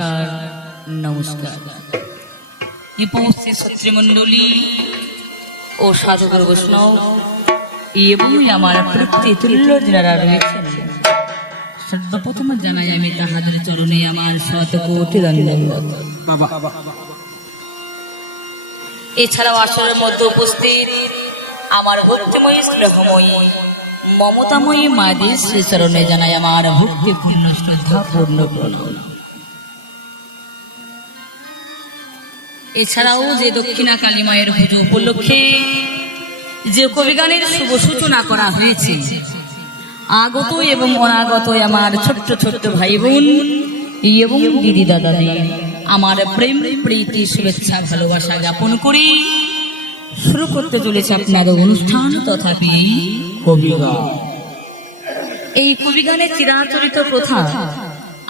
নমস্কার নমস্কার। উপস্থিত ছাত্রীমণ্ডলী ও সাধুগুরু বৈষ্ণব এবং আমার প্রত্যেতুল্য যারা রয়েছেন, সর্বপ্রথম জানাই আমি তাহাদের চরণে আমার শতকোটি ধন্যবাদ। এছাড়াও আসরের মধ্যে উপস্থিত আমার ভক্তিময়ী স্নেহময়ী মমতাময়ী মায়েদের শ্রীচরণে জানাই আমার ভক্তিপূর্ণ শ্রদ্ধা পূর্ণ প্রণাম। এছাড়াও যে দক্ষিণা কালী মায়ের পুজো উপলক্ষে যে কবিগানের শুভ সূচনা করা হয়েছে, আগত এবং অনাগত আমার ছোট্ট ছোট্ট ভাই বোন এবং দিদি দাদাদের আমার প্রেম প্রীতি শুভেচ্ছা ভালোবাসা জ্ঞাপন করে শুরু করতে চলেছে আপনাদের অনুষ্ঠান তথাপি কবিগান। এই কবিগানের চিরাচরিত প্রথা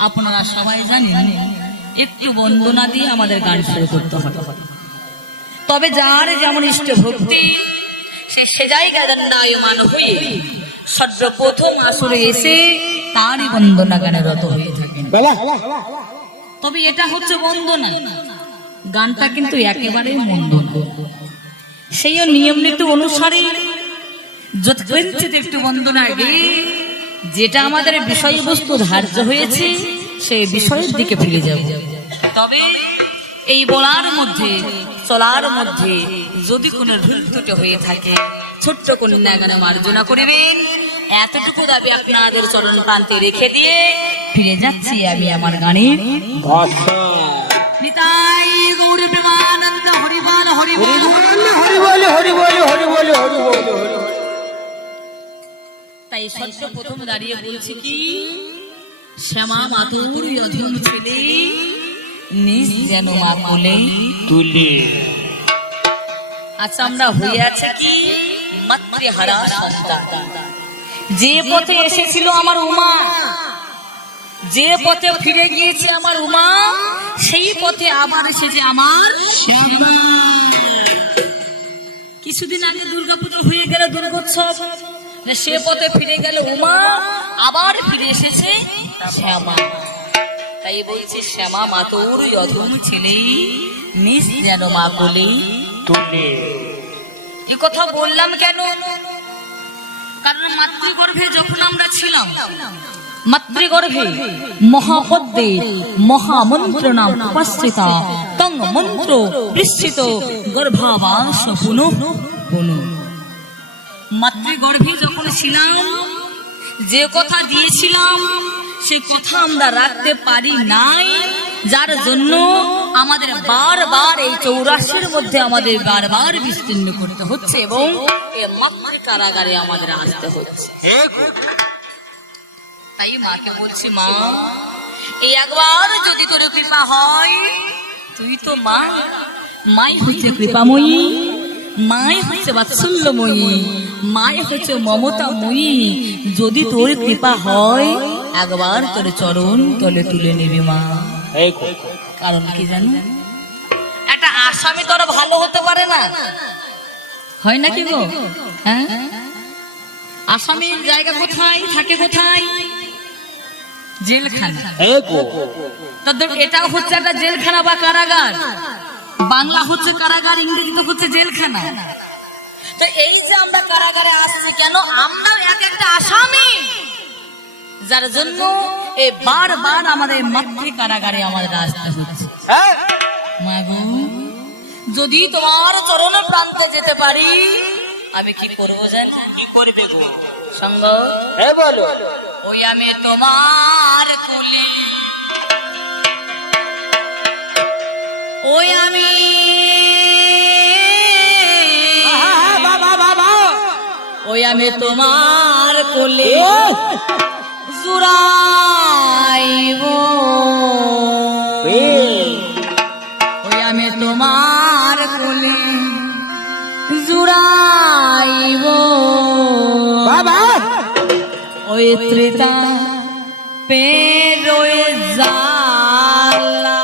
আপনারা সবাই জানেন, একটু বন্দনা দিয়ে আমাদের গান শুরু করতে হবে। তবে যার যেমন ইষ্ট ভক্তি সে জায়গায় দণ্ডায়মান হয়ে সর্বপ্রথম আসরে এসে তারই বন্দনা গানে রত হয়ে থাকেন। তবে এটা হচ্ছে বন্দনা, গানটা কিন্তু একেবারেই মন্দ না। সেই নিয়ম নীতি অনুসারে যৎকিঞ্চিত একটু বন্দনা আগে যেটা আমাদের বিষয়বস্তু ধার্য হয়েছে সেই বিষয়ের দিকে ফিরে যাব। তবে এই বলার মধ্যে চলার মধ্যে যদি কোনো ভুল ত্রুটি হয়ে থাকে ছোট্ট কন্যা গানে মার্জনা করিবেন, এতটুকু দাবি আপনাদের চরণ প্রান্তে রেখে দিয়ে ফিরে যাচ্ছি আমি আমার গানের নিতাই গৌর প্রেমানন্দ হরিবল হরিবল হরিবল হরিবল হরিবল হরিবল। তাই সর্বপ্রথম দাঁড়িয়ে বলছি কি, শ্যামা মাতুর অধম ছেলে নিজ যেন মা কোলে তুলে। আচ্ছা, আমরা হয়ে আছে কি মাতৃহারা সন্তান। যে পথে এসেছিল আমার উমা, যে পথে ফিরে গিয়েছে আমার উমা, সেই পথে আবার এসেছে আমার শ্যামা। কিছুদিন আগে দুর্গাপুজো হয়ে গেল, দুর্গোৎসব, সে পথে ফিরে গেল উমা, আবার ফিরে এসেছে শ্যামা। তাই বলছি শ্যামা মাতুর অধম ছেলে নিজ যেন মা কোলে তুলে। এই কথা বললাম কেন? কারণ মাতৃগর্ভে যখন আমরা ছিলাম, মাতৃগর্ভে মহাপদ্মে মহামন্ত্র নাম উপস্থিতা তং মন্ত্র বিস্তৃত গর্ভাবাস পুনঃ পুনঃ। মাতৃগর্ভে যখন ছিলাম, যে কথা দিয়েছিলাম সে কথা আমরা রাখতে পারি নাই, যার জন্য আমাদের বারবার এই 84 মধ্যে আমাদের বারবার বিস্তীর্ণ করতে হচ্ছে এবং এই মাতৃ কারাগারে আমাদের আসতে হচ্ছে। তাই মাকে বলছি, মা এই একবার যদি তোর কৃপা হয়, তুই তো মা, মাই হচ্ছে কৃপাময়ী, মাই হচ্ছে বাৎসল্যময়ী, মাই হচ্ছে মমতাময়ী। যদি তোর কৃপা হয় একবার তোর চরণ তলে তুলে নিবি মা। কারণ কি জানো, একটা আসামি তোর ভালো হতে পারে না, হয় নাকি গো? হ্যাঁ, আসামির জায়গা কোথায় থাকে? কোথায়? জেলখানা। এটা হচ্ছে একটা জেলখানা বা কারাগার। বাংলা হচ্ছে কারাগার, ইংরেজিতে হচ্ছে জেলখানা। তো এই যে আমরা কারাগারে আসছি কেন? আমরা এক একটা আসামি, যার জন্য এই বারবার আমাদের মাতৃ কারাগারে আমাদের আসতে হচ্ছে। মাগো, যদি তোমার চরণ প্রান্তে যেতে পারি, আমি কি করবো জানো? কি করবে গো সঙ্গ? বলো। ওই আমি তোমার কোলে, ওই আমি ওই আমি তোমার কোলে জুড়াইব, ওই আমি তোমার কোলে জুড়াইব বাবা, ওই ত্রিতা পে রয়ে জালা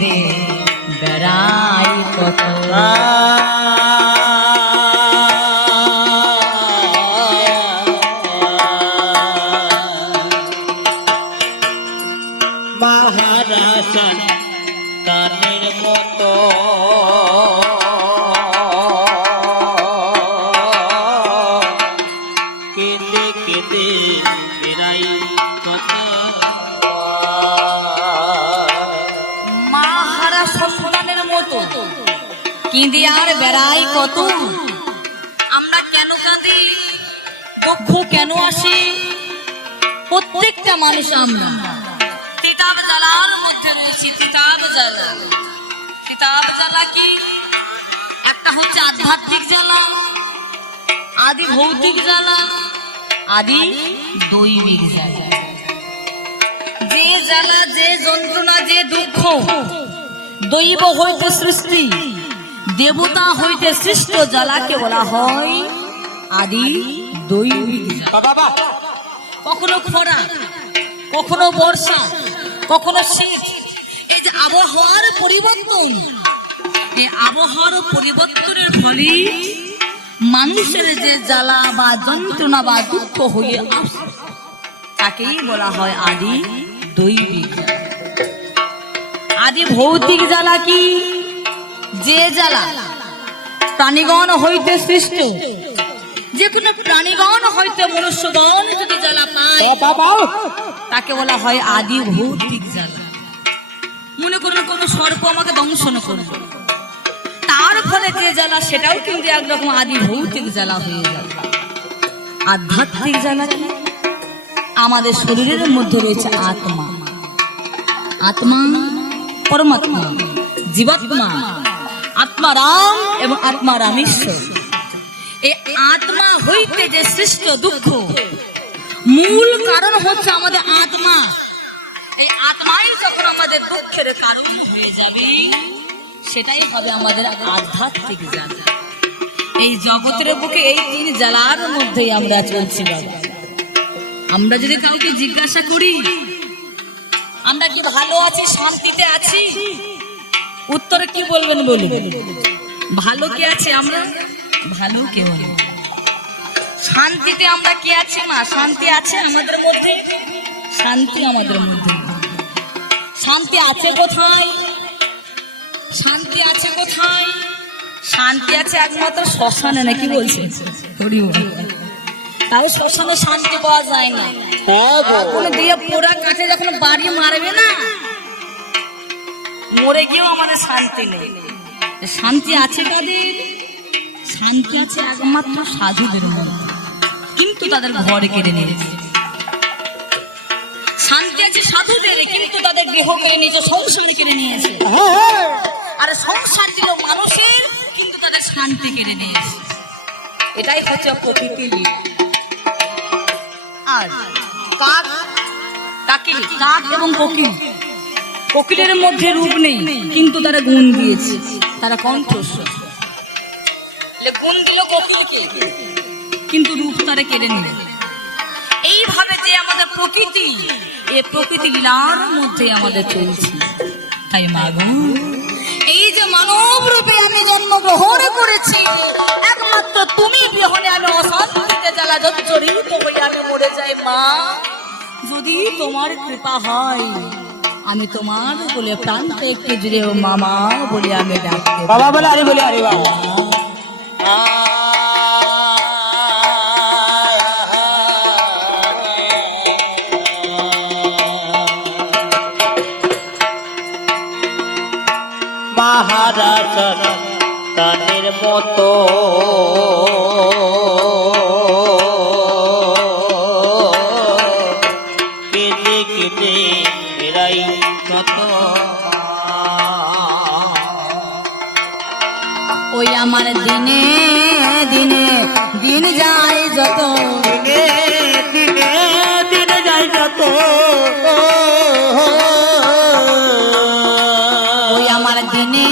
কেঁদে বেড়াই কত। মহারাজন কানের মতো কেঁদে কেঁদে বেড়াই কত। মাহারা সন্তানের মতো কেঁদে আর বেড়াই কত। আমরা কেন কাঁদি, দুঃখ কেন আসে? প্রত্যেকটা মানুষ আমরা তিতাব জ্বালার মধ্যে রয়েছি। তিতাব জ্বালা, তিতাব জ্বালা কি? একটা হচ্ছে আধ্যাত্মিক জ্বালা, আদি ভৌতিক জ্বালা, আদি দৈবিক জ্বালা। যে জ্বালা, যে যন্ত্রণা, যে দুঃখ দৈব হইতে সৃষ্টি, দেবতা হইতে সৃষ্ট জ্বালাকে বলা হয় আদি দৈবিক জ্বালা। কখনো খরা, কখনো বর্ষা, কখনো শীত, এই যে আবহাওয়ার পরিবর্তন, এই আবহাওয়ার পরিবর্তনের ফলে মানুষের যে জ্বালা বা যন্ত্রণা বা দুঃখ হয়ে আসে তাকেই বলা হয় আদি দৈবিক। আদি ভৌতিক জ্বালা কি? যে জ্বালা প্রাণীগণ হইতে সৃষ্ট, যে কোনো প্রাণীগণ হইতে মনুষ্যগণ যদি জ্বালা পায় তাকে বলা হয় আদি ভৌতিক জ্বালা। মনে করুন কোন সর্প আমাকে দংশন করবে, তার ফলে যে জ্বালা সেটাও কিন্তু একরকম আদি ভৌতিক জ্বালা হয়ে যাবে। আধ্যাত্মিক জ্বালা কি? আমাদের শরীরের মধ্যে রয়েছে আত্মা, আত্মা পরমাত্মা, জীবাত্মা, আত্মারাম এবং আত্মারামেশ্বর। এই আত্মা হইতে যে সৃষ্ট দুঃখ, মূল কারণ হচ্ছে আমাদের আত্মা। এই আত্মাই যখন আমাদের দুঃখের কারণ হয়ে যাবে, সেটাই হবে আমাদের আধ্যাত্মিক জ্বালা। এই জগতের বুকে এই তিন জ্বালার মধ্যেই আমরা চলছি বাবা। আমরা যদি কাউকে জিজ্ঞাসা করি আমরা কি ভালো আছি, শান্তিতে আছি, উত্তরে কি বলবেন বলুন? ভালো কে আছি আমরা? ভালো কেউ নেই। শান্তিতে আমরা কে আছি? মা শান্তি আছে আমাদের মধ্যে? শান্তি আমাদের মধ্যে। শান্তি আছে কোথায়? শান্তি আছে কোথায়? শান্তি আছে একমাত্র শ্মশানে, নাকি বলছে? তাই শ্মশানে শান্তি পাওয়া যায় না। এখন দিয়ে পোড়া কাঠে যখন বাড়ি মারবে না, মরে গিয়েও আমাদের শান্তি নেই। শান্তি আছে কাদের? শান্তি আছে একমাত্র সাধুদের মধ্যে, কিন্তু তাদের ঘর কেড়ে নিয়েছে। শান্তি আছে সাধুদের, কিন্তু তাদের গৃহ কেড়ে নিয়েছে, সংসার কেড়ে নিয়েছে। আর সংসার ছিল মানুষের, কিন্তু তাদের শান্তি কেড়ে নিয়েছে। এটাই হচ্ছে প্রকৃতি। আর কাক, কাকিল, কাক এবং কোকিল, কোকিলের মধ্যে রূপ নেই, কিন্তু তারা গুণ দিয়েছে, তারা কণ্ঠস্বর। গুণ দিল কোকিলকে, কিন্তু রূপ তারা কেড়ে নিল। এইভাবে যে আমাদের প্রকৃতি, এই প্রকৃতি লীলার মধ্যে আমাদের চলছে। তাই মাগো, এই যে মানব রূপে আমি জন্মগ্রহণ করেছি, একমাত্র তুমি বিহনে আমি অশান্তিতে জ্বালা জর্জরিত হয়ে আমি মরে যাই। মা, যদি তোমার কৃপা হয় আমি তোমার বলে প্রান্তে একটু জুড়ে ও মামা বলে আমি ডাকতে। বাবা বলে আরে বলে আরে বাবা। মহারাজন কানের মতো কেঁদে কেঁদে বেড়াই কত। ওই আমার দিনে দিনে দিন যায় যত, দিনে দিনে দিনে যায় যত। ওই আমার দিনে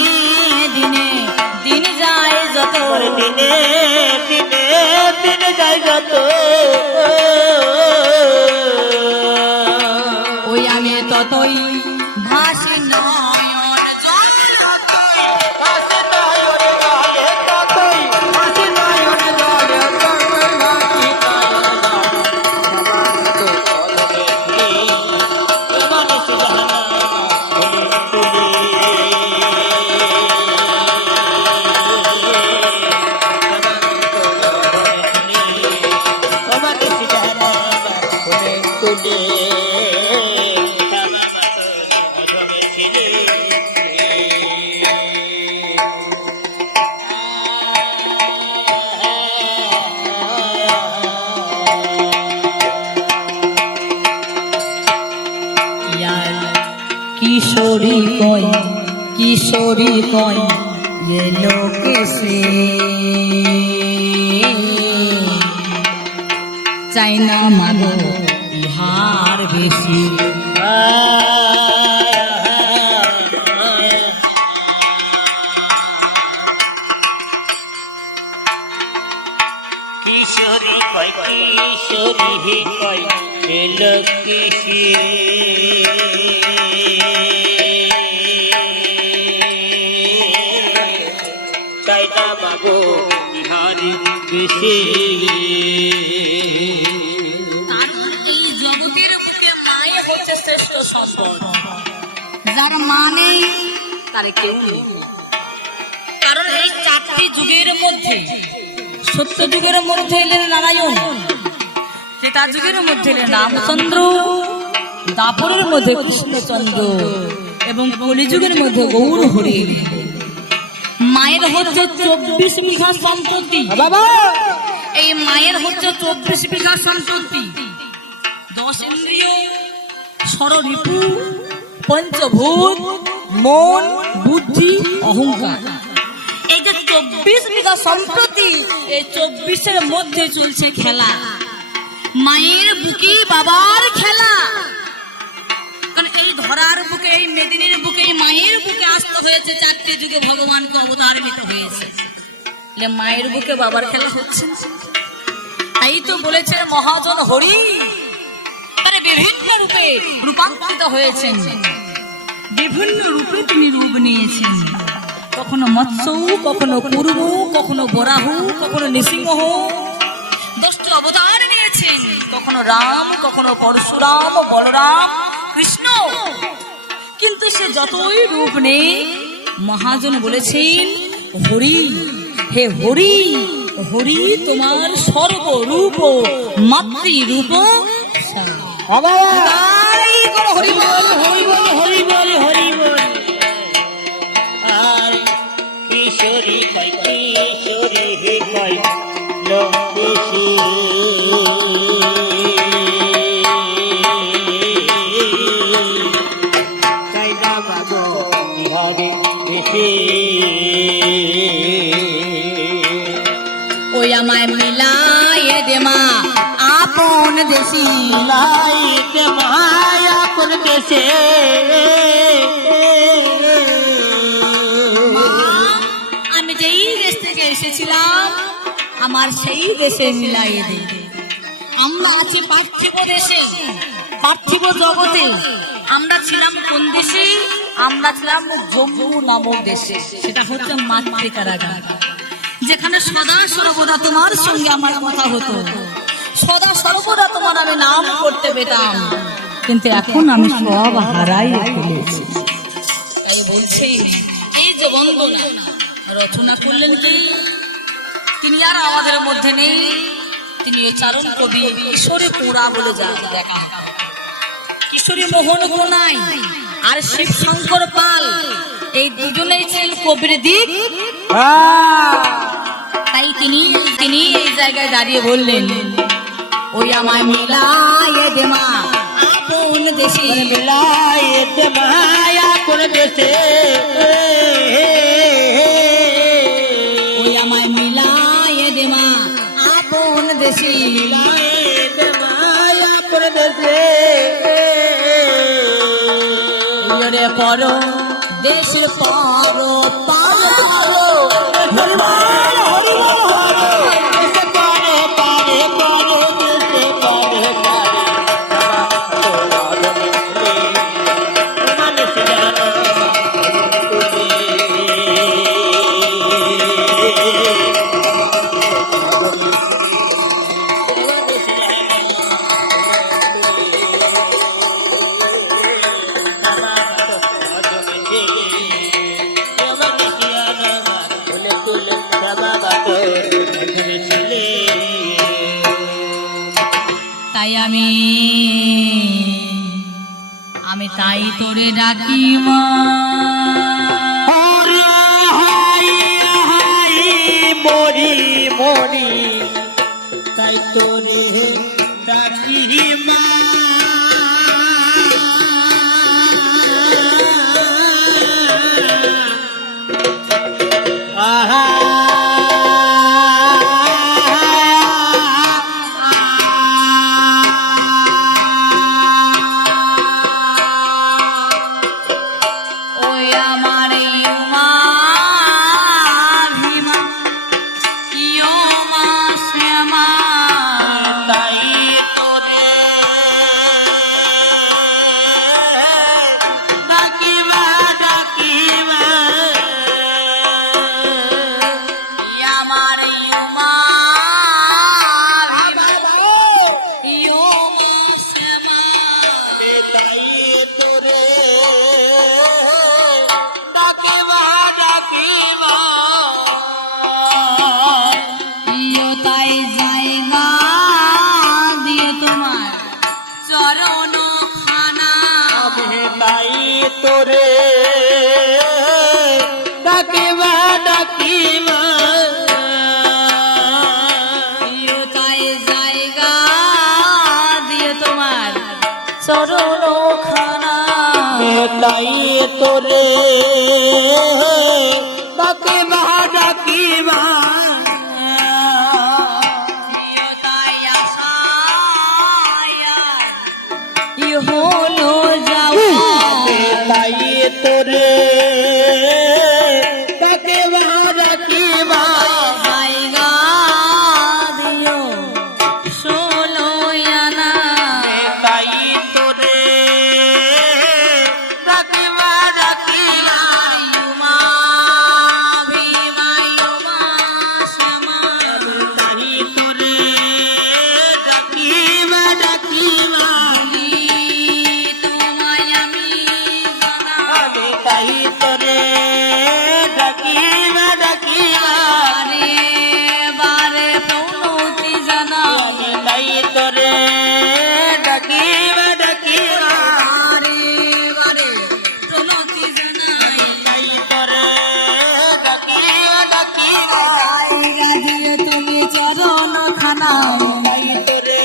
দিনে দিন যায় যত, দিনে দিনে দিনে যায় যত। ওই আমি ততই ভাসি নয়ন কিশোরী কয় ये लोके से চাইনা মাগো ইহার বেশি কিশোরী কয় এলো কিসে চাইনা মাগো ইহার বেশি যার মা নেই তার কেউ নেই। কারণ এই চারটি যুগের মধ্যে সত্য যুগের মধ্যে এলেন নারায়ণ, ত্রেতা যুগের মধ্যে এলেন রামচন্দ্র, দাপরের মধ্যে কৃষ্ণচন্দ্র এবং কলিযুগের মধ্যে গৌর হরি। মায়ের হচ্ছে 24 বিঘা সম্পত্তি, এই মায়ের হচ্ছে 24 বিঘা সম্পত্তি, 10 ইন্দ্রিয়, ষড়রিপু, পঞ্চভূত, মন, বুদ্ধি, অহংকার। এই যে 24 বিঘা সম্পত্তি, এই 24-এর মধ্যে চলছে খেলা। মায়ের বুকে বাবার খেলা। কারণ এই ধরার বুকে, এই মেদিনীর বুকে, এই মায়ের বুকে আসতে হয়েছে, চারটি যুগে ভগবানকে অবতারিত হয়েছে। মায়ের বুকে বাবার খেলা হচ্ছে। তাই তো বলেছে মহাজন হরি বিভিন্ন রূপে রূপান্তরিত হয়েছেন, বিভিন্ন রূপে তিনি রূপ নিয়েছেন। কখনো মৎস্য, কখনো পূর্ব, কখনো বরাহু, কখনো নৃসিংহ, 10টি অবতার নিয়েছেন। কখনো রাম, কখনো পরশুরাম, বলরাম, কৃষ্ণ। কিন্তু সে যতই রূপ নেই, মহাজন বলেছেন হরি, হে হরি, হরি তোমার সর্বরূপ মাতৃরূপ। হরি বল হরি বল হরি বল হরি বল। আর কিশোরী কয় লোকেশে চাইনা মাগো ইহারে বেশি ওই আমায় মিলায় দে মা আপন দেশি, লাইকে মায়া কোন দেশে আমি যেই দেশ থেকে এসেছিলাম আমার সেই দেশে মিলাইয়ে দে। আমরা আছি পার্থিব দেশে, পার্থিব জগতে। আমরা ছিলাম কোন দেশে? আমরা ছিলাম জম্মু নামক দেশে। সেটা হচ্ছে মাতৃকারাগার, যেখানে সদা সর্বদা তোমার সঙ্গে আমার কথা হতো, সদা সর্বদা তোমার আমি নাম করতে পেতাম। কিন্তু এখন আমি সব হারাই ফেলেছি। তাই বলছি এই যে বন্দনা রচনা করলেন কি? তিনি আর আমাদের মধ্যে নেই। তিনি চারণ কবি কিশোরী পুরা বলে যাকে দেখা, কিশোরী মোহন গোনাই আর শিব শঙ্কর পাল, এই দুজনেই ছিলেন কবির দিক। তাই তিনি এই জায়গায় দাঁড়িয়ে বললেন ওই আমায় মিলায় দে মা আপন দেশে, মিলায় দে মায়া কোন দেশে ওই আমায় মিলায় দে মা আপন দেশে, মিলায় দে মায়া কোন দেশে রে পর দেশ পর পারো তাই আমি তাই তোরে ডাকি মা, মরি মরি তাই তোরে ডাকি মা। তাই তোরে ডাকিবা ডাকিবা হলো যাওয়া তাই তোরে ডাকিবা ডাকিবা জায়গা দিও ষোলো আনা তাই তোরে ডাকিবা ডাকিবা ইউমা ভীমা ইউমা শ্যামা তাই তোরে ডাকিবা ডাকিবা তোমায় আমি জানা আমি তাই তোরে ডাকিবা ডাকিবা বারে বারে প্রণতি জানা আমি তাই তোরে ডাকিবা ডাকিবা বারে বারে প্রণতি জানাই তাই তোরে ডাকিবা ডাকিবা রাজিয়ে তুমি চরণ খানা তাই তোরে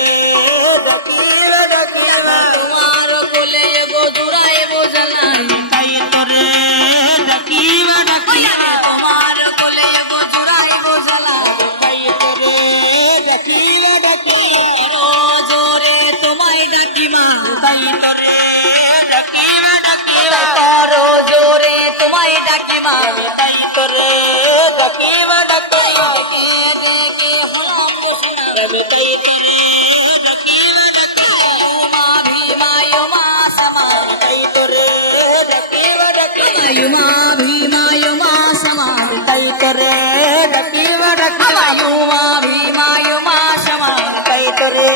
ডাকিবা ডাকিবা তোমার কোলে গো জুড়াই বোঝালাই তাই তোরে ডাকিবা ডাকিবা তোমার কোলে গো জুড়াই বোঝালাই তাই তোরে ডাকিবা ডাকিবা জোরে তোমায় ডাকিমা তাই তোরে ডাকিবা ডাকিবা করো জোরে তোমায় ডাকিমা তাই তোরে ডাকিবা ডাকিবা ডেকে ডেকে হলাম বসনা আমি তাই তোরে ডাকিবা ডাকিবা উমা ভীমা ইউমা শ্যামা তাই তোরে ডাকিবা ডাকিবা ইউমা ভীমা ইউমা শ্যামা তাই তোরে ডাকিবা ডাকিবা ইউমা ভীমা ইউমা শ্যামা তাই তোরে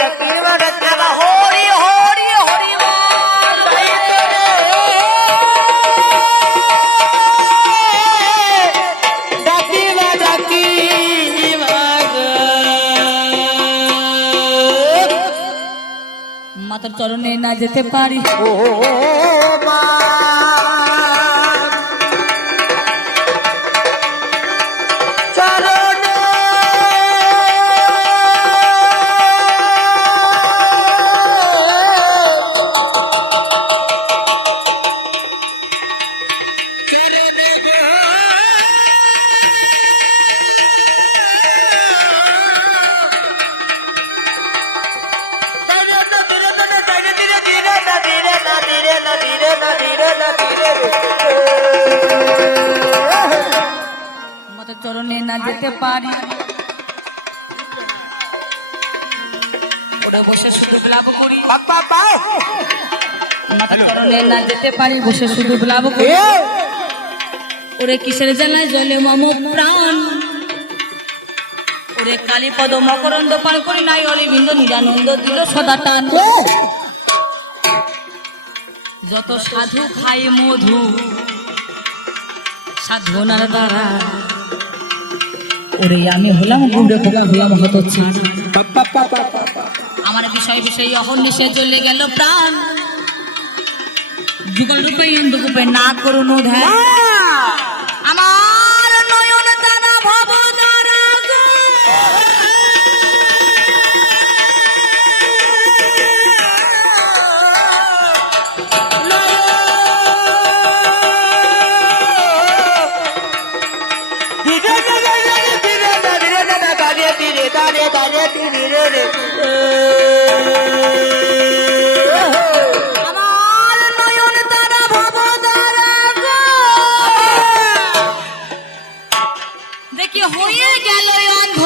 ডাকিবা ডাকিবা হরি হরি হরি বল তাই তোরে ডাকিবা ডাকিবা মাতার চরণে না যেতে পারি ও মা চরণে চরণে মাতার চরণে না যেতে পারি ওরে বসে শুধু বিলাপ করি মাতার চরণে না যেতে পারি বসে শুধু বিলাপ করি ওরে কিসের জ্বালায় জলে মম প্রাণ ওরে কালীপদ মকরন্দ পান করি নাই অলিভিন্দ নিরানন্দ দিল সদা টান যত সাধু খাই মধু সাধনার দ্বারা ওরে আমি হলাম গুন্ডে খোলা হলাম হত আমার বিষয় বিষয় অহর্নিশে জ্বলে গেল প্রাণ যুগল রূপে অন্ধকূপে না করুন ধ্যান আমার নয়ন তারা ভব দ্বারা আমার নয়ন তারা ভব দ্বারা দেখি হয়ে গেল অন্ধ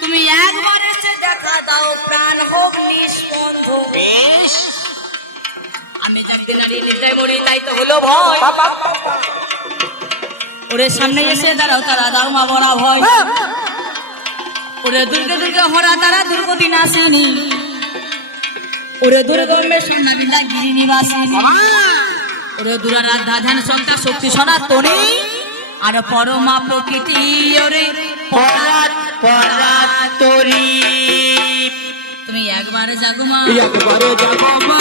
তুমি একবার এসে দেখা দাও প্রাণ হোক নিষ্পন্ধ আমি জানতে নারী নিদ্রায় মরি তাই তো হলো ভয় ওরে সামনে এসে দাঁড়াও তারা দাও মা বড়া ভয় ওরে দুর্গে দুর্গে হরা তারা দুর্গতি নাশিনী ওরে দুর্গমে সন্ন্যাবিন্দা গিরি নিবাসিনী ওরে দুরারাধা ধ্যান সন্তা শক্তি সনাতনী আর পরমা প্রকৃতি ওরে পরাত পরাত তোরি তুমি একবারে জাগো মা একবারে যাব মা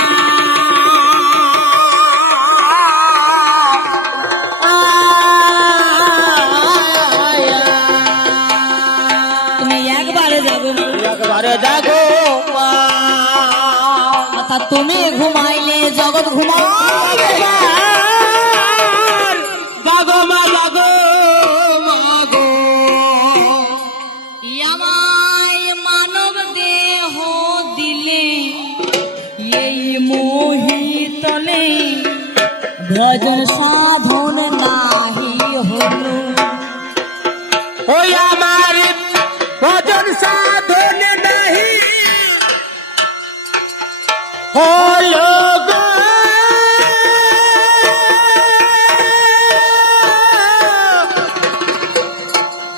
তুমি একবারে জাগো মা একবারে জাগো মা অর্থাৎ তুমি ঘুমায় সাধন নাহি হলো। ওই আমার ভজন সাধন নাহি হলো গো।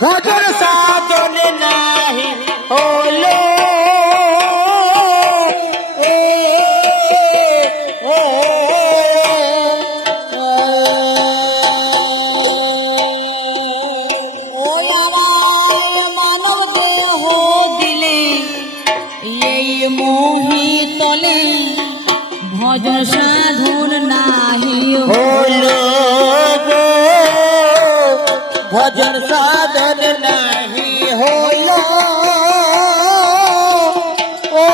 ভজন সাধন নাহি হলো। ওই আমায় মানব দেহ দিলে এই মোহি তলে ভজন সাধন নাহি হলো। হলো গো। ভজন সাধন নাহি হলো। ও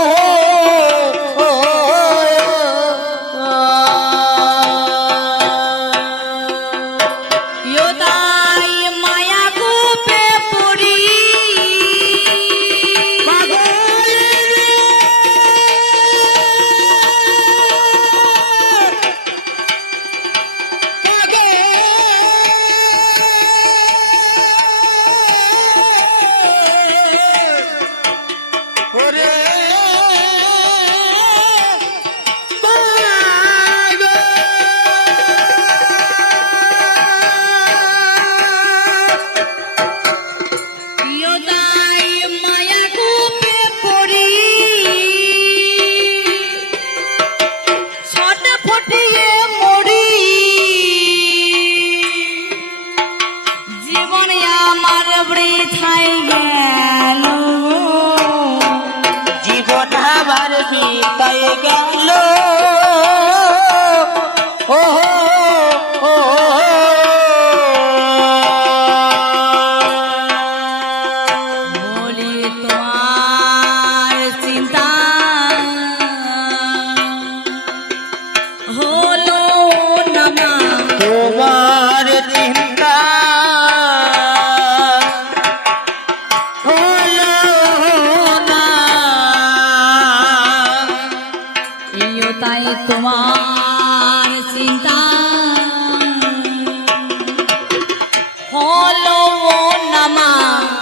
তাই মায়া গোপে পড়ি তাই মায়া গোপে পড়ি ছট ফটিয়ে মরি জীবন আমার বৃথায় গেল। জীবন আমার বিতায় গেল। ও ও বলি তোমার চিন্তা হলো না মা। তোমার চিন্তা হলো না। তাই তোমার চিন্তা হলো না মা।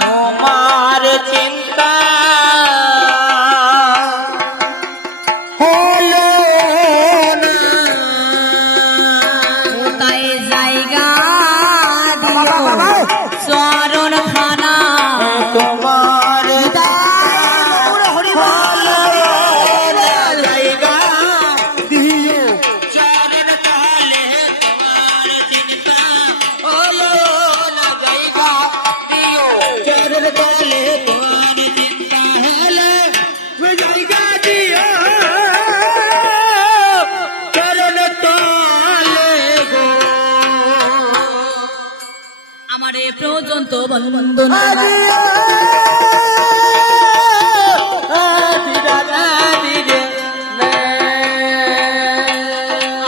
তোমার চিন্তা হলো না। তাই জায়গা চরণ খানা তোমার জায়গা দিও চরণ তালে। তোমার চিন্তা হলো না। জায়গা দিও চরণ তালে। তোমার চিন্তা হলো জায়গা দিও চরণ তালে গো। আমার এ পর্যন্ত বন্দনা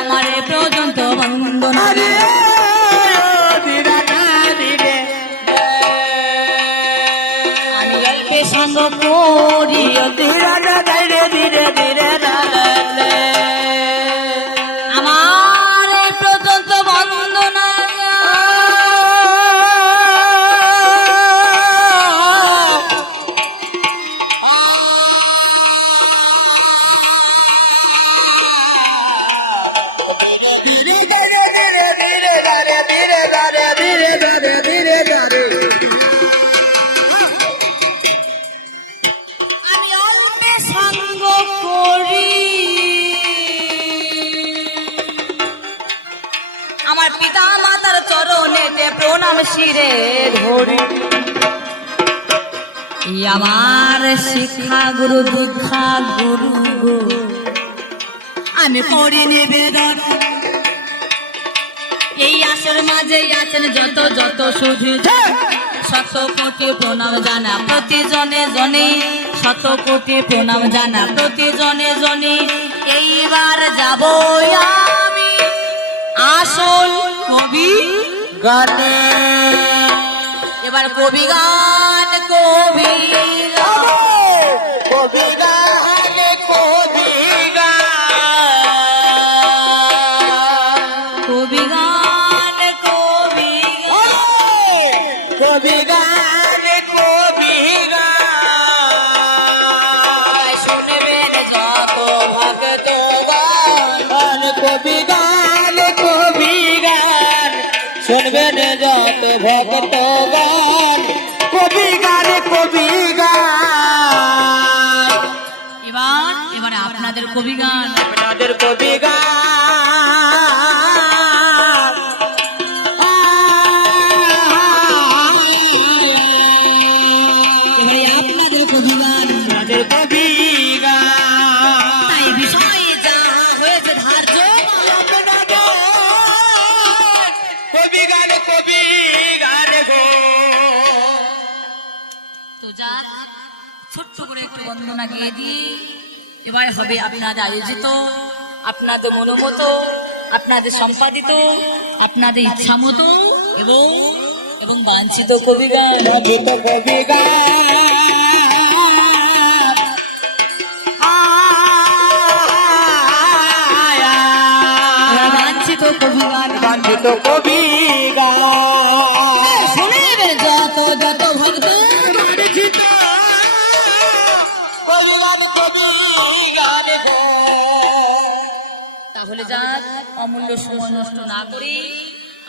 আমার এ পর্যন্ত বন্দনা আমি অল্পে সঙ্গ করি আমার এ পর্যন্ত বন্দনা আমি অল্পে সঙ্গ করি আমার পিতা মাতার চরণেতে প্রণাম শিরে ধরি। আমার শিক্ষা গুরু দীক্ষা গুরু গো আমি করি নিবেদন। এই আসর মাঝে আছেন যত যত শুধু শত কোটি প্রণাম জানা প্রতি জনে জনে। শত কোটি প্রণাম জানা প্রতি জনে জনে। এইবার যাব আমি আসল কবি গানে। এবার কবি গান কবি কবি গান কবি গান কবি গান শুনবেন যত ভক্ত গান কবি গানে কবি গান এবারে আপনাদের কবি গান আপনাদের কবি গান এবারে আপনাদের কবি গান আপনাদের কবি গান তাই বিষয়ে যা হয়েছে ধার্য কবি গান গো তো যা ছোট্ট করে একটু বন্দনা গিয়ে দিই এবার হবে আপনাদের আয়োজিত আপনাদের মনোমত আপনাদের সম্পাদিত আপনাদের ইচ্ছা মতো এবং বাঞ্ছিত কবি গান বাঞ্ছিত কবি গান বাঞ্ছিত কবি গান বাঞ্ছিত কবি গান শুনেবে যত যত ভক্ত বাঞ্ছিত কবি গান গো তাহলে যাক অমূল্য সময় নষ্ট না করি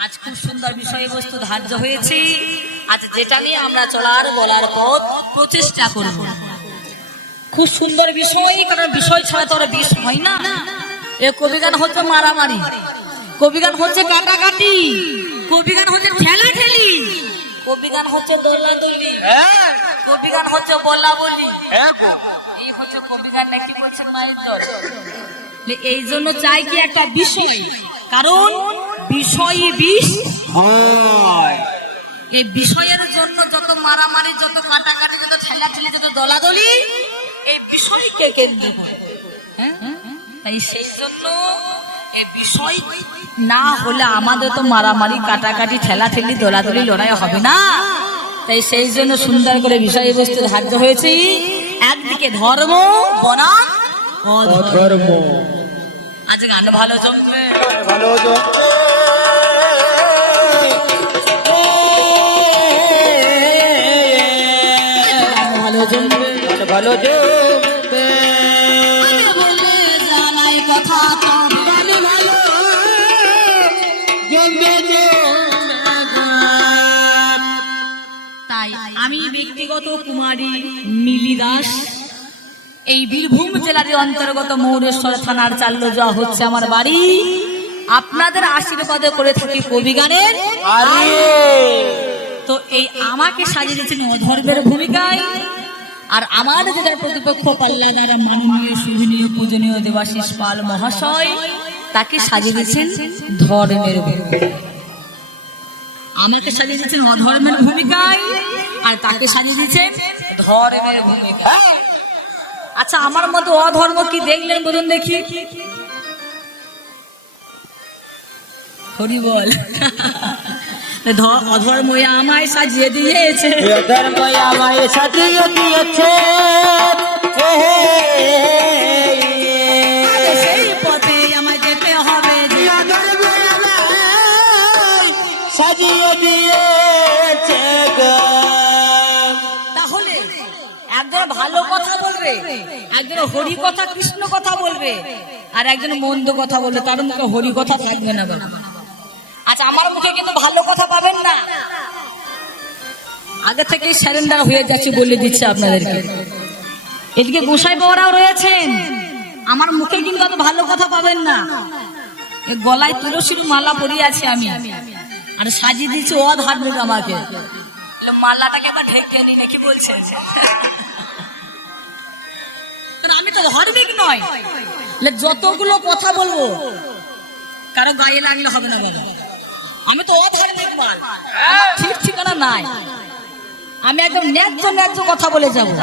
আজ খুব সুন্দর বিষয়বস্তু ধার্য হয়েছে আজ যেটা নিয়ে আমরা চলার বলার পথ প্রচেষ্টা করব খুব সুন্দর বিষয় কারণ বিষয় ছাড়া তো আর বিষ হয় না এ কবিগান হচ্ছে মারামারি কবিগান হচ্ছে কাটাকাটি কবিগান হচ্ছে ঠেলাঠেলি কবিগান হচ্ছে দোলাদলি হ্যাঁ কবিগান হচ্ছে বলা বলি হ্যাঁ গো এই হচ্ছে কবিগান নাকি বলছেন মায়ের দল এই জন্য চাই কি একটা বিষয় কারণ বিষয়ই বিষ হয় এই বিষয়ের জন্য যত মারামারি যত কাটাকাটি যত ঠেলাঠেলি যত দলাদলি এই বিষয়কে কেন্দ্র করে হ্যাঁ? তাই সেই জন্য এই বিষয় না হলে আমাদের তো মারামারি কাটাকাটি ঠেলাঠেলি দলাদলি লড়াই হবে না তাই সেই জন্য সুন্দর করে বিষয়বস্তু ধার্য হয়েছে একদিকে ধর্ম বনাম ধর্ম আজ গান ভালো জমবে ভালো ভালো জমবে ভালো বলে জানাই কথা তোর গানে ভালো তাই আমি ব্যক্তিগত কুমারী মিলি দাস এই বীরভূম জেলার অন্তর্গত মৌরেশ্বর থানার চাল্য যাওয়া হচ্ছে আমার বাড়ি আপনাদের আশীর্বাদে করে থাকি কবি গানের তো এই আমাকে সাজিয়ে দিয়েছেন অধর্মের ভূমিকায় আর আমার যেটা প্রতিপক্ষ পাল্লাদার মাননীয় শুভনীয় পূজনীয় দেবাশিস পাল মহাশয় তাকে সাজিয়ে দিয়েছেন ধর্মের ভূমিকায় আমাকে সাজিয়ে দিয়েছেন অধর্মের ভূমিকায় আর তাকে সাজিয়ে দিয়েছেন ধর্মের ভূমিকায় আচ্ছা আমার মতো অধর্ম কি দেখলেন বলুন দেখি হরি বল অধর্ম আমায় সাজিয়ে দিয়েছে ধর্ম আমায় সাজিয়ে দিয়েছে সেই পথে আমায় যেতে হবে যে ধর্ম আমায় সাজিয়ে দিয়েছে তাহলে একজন ভালো কথা বলবে একজন হরি কথা কৃষ্ণ কথা বলবে আর একজন মন্দ কথা বলবে তার মুখে হরি কথা থাকবে না বলে আচ্ছা আমার মুখে কিন্তু ভালো কথা পাবেন না আগে থেকেই স্যারেন্ডার হয়ে যাচ্ছে বলে দিচ্ছে আপনাদেরকে এদিকে গোসাই বাবারাও রয়েছেন আমার মুখে কিন্তু অত ভালো কথা পাবেন না গলায় তুলসীর মালা পরিয়ে আছি আমি আর সাজিয়ে দিচ্ছে অধার্মিক আমাকে মালাটাকে আবার ঢেকে নি নাকি বলছে আমি তো ধার্মিক নয় যতগুলো কথা বলবো কারো গায়ে লাগলে হবে না বাবা আমি তো অধার্মিক মাল ঠিক ঠিকানা নাই আমি একদম ন্যায্য ন্যায্য কথা বলে যাবো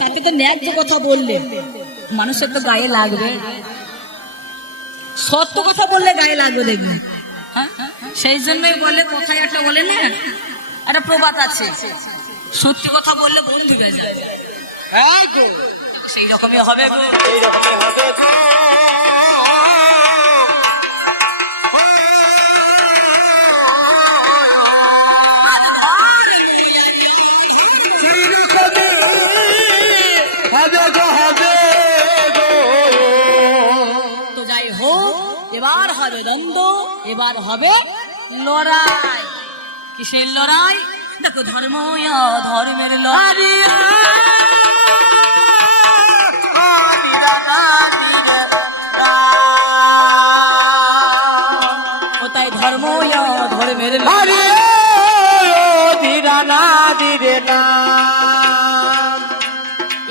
তাকে তো ন্যায্য কথা বললে মানুষের তো গায়ে লাগবে সত্য কথা বললে গায়ে লাগবে দেখবেন হ্যাঁ সেই জন্যই বলে কোথায় একটা বলে না একটা প্রবাদ আছে সত্যি কথা বললে বন্ধু হয়ে যায় সেই রকমই হবে গো সেই রকমই হবে তো যাই হোক এবার হবে দ্বন্দ্ব এবার হবে লড়াই। কিসের লড়াই? দেখো ধর্ম ধর্মের লড়াই। কোথায় ধর্ম ধর্মের লড়াই।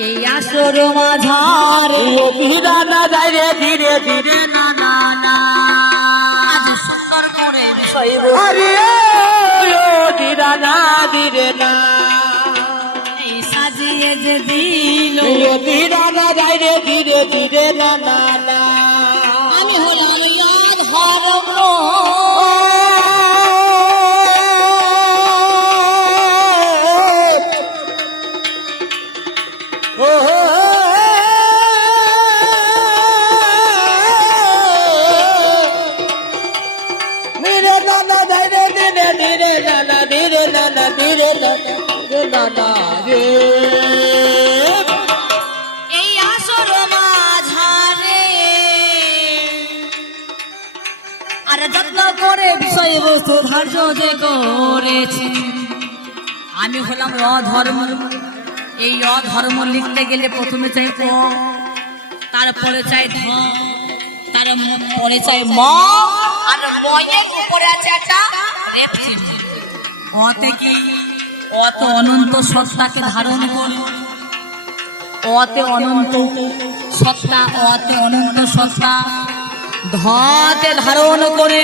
এই আসর মাঝারে ধীরে ধীরে না না না আজ সুন্দর করে বিষয় এই সাজিয়ে যে দিল আমি হলাম ধর্ম এই আসর মাঝারে আর যত্ন করে বিষয়বস্তু ধার্য যে করেছি আমি হলাম অধর্ম। এই অধর্ম লিখতে গেলে প্রথমে চাই ক, তারপরে চাই ধ, তারপরে চাই ম, আর ময়ের উপরে আছে একটা রেফসি। অতে কি? অত অনন্ত সত্তাকে ধারণ করে। অতে অনন্ত সত্তা, অতে অনন্ত সত্তা ধতে ধারণ করে।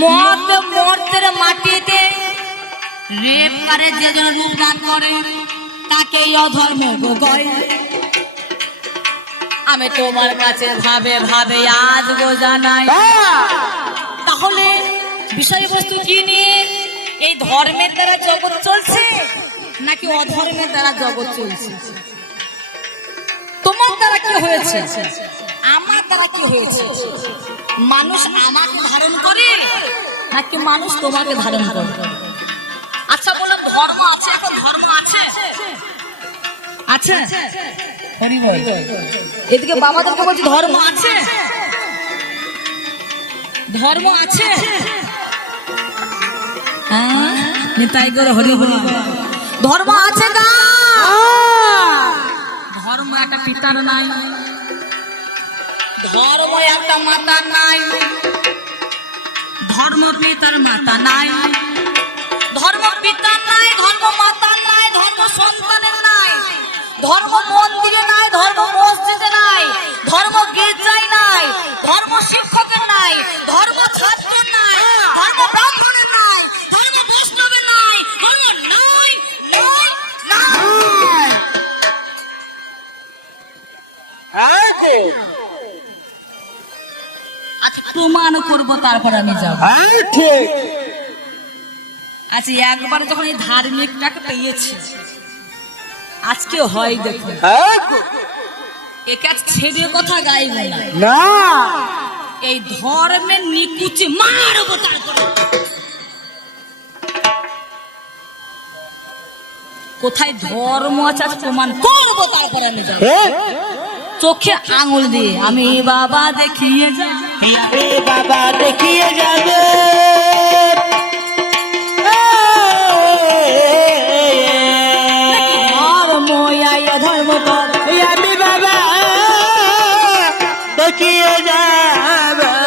মত মর্তের মাটিতে রেপ করে যে জন রূপদান করে তাকে অধর্ম কয়। আমি তোমার কাছে ভাবে ভাবে আজ গো জানাই। তাহলে বিষয়বস্তু কি নিয়ে? এই ধর্মের দ্বারা জগৎ চলছে নাকি অধর্মের দ্বারা জগৎ চলছে? তোমার দ্বারা কি হয়েছে, আমার দ্বারা কি হয়েছে? মানুষ আমাকে ধারণ করে নাকি মানুষ তোমাকে ধারণ করে? আচ্ছা বললাম ধর্ম আছে, এখন ধর্ম আছে আছে হরি বল। এদিকে বাবাদেরকে বলছি ধর্ম আছে, ধর্ম আছে। হ্যাঁ নিতাই করে হরি বল। ধর্ম আছে না? ধর্ম একটা পিতার নাই, ধর্ম একটা মাতা নাই, ধর্ম পিতার মাতা নাই, ধর্ম পিতার নাই, ধর্ম মাতার নাই, ধর্ম সন্তানের নাই, ধর্ম মন্দিরে নাই, ধর্ম মসজিদে নাই, ধর্ম গির্জায় নাই, ধর্ম শিক্ষকের নাই, ধর্ম ছাত্রের নাই, ধর্ম ব্রাহ্মণের নাই, ধর্ম বৈষ্ণবের নাই, ধর্ম নাই নাই নাই। আচ্ছা প্রমাণ করবো তারপর আমি যাব। আচ্ছা একবারে যখন এই ধার্মিকটাকে পেয়েছি আজকে হয় দেখুন, একে ছেড়ে কথা গাইব না, এই ধর্মের নিকুচি মারবো তারপর। কোথায় ধর্ম আছে আজ প্রমাণ করবো তারপর আমি যাব। চোখে আঙুল দিয়ে আমি বাবা দেখিয়ে যাব, আমি বাবা দেখিয়ে যাবে। ধর্ম ধর্ম আমি বাবা দেখিয়ে যাবে।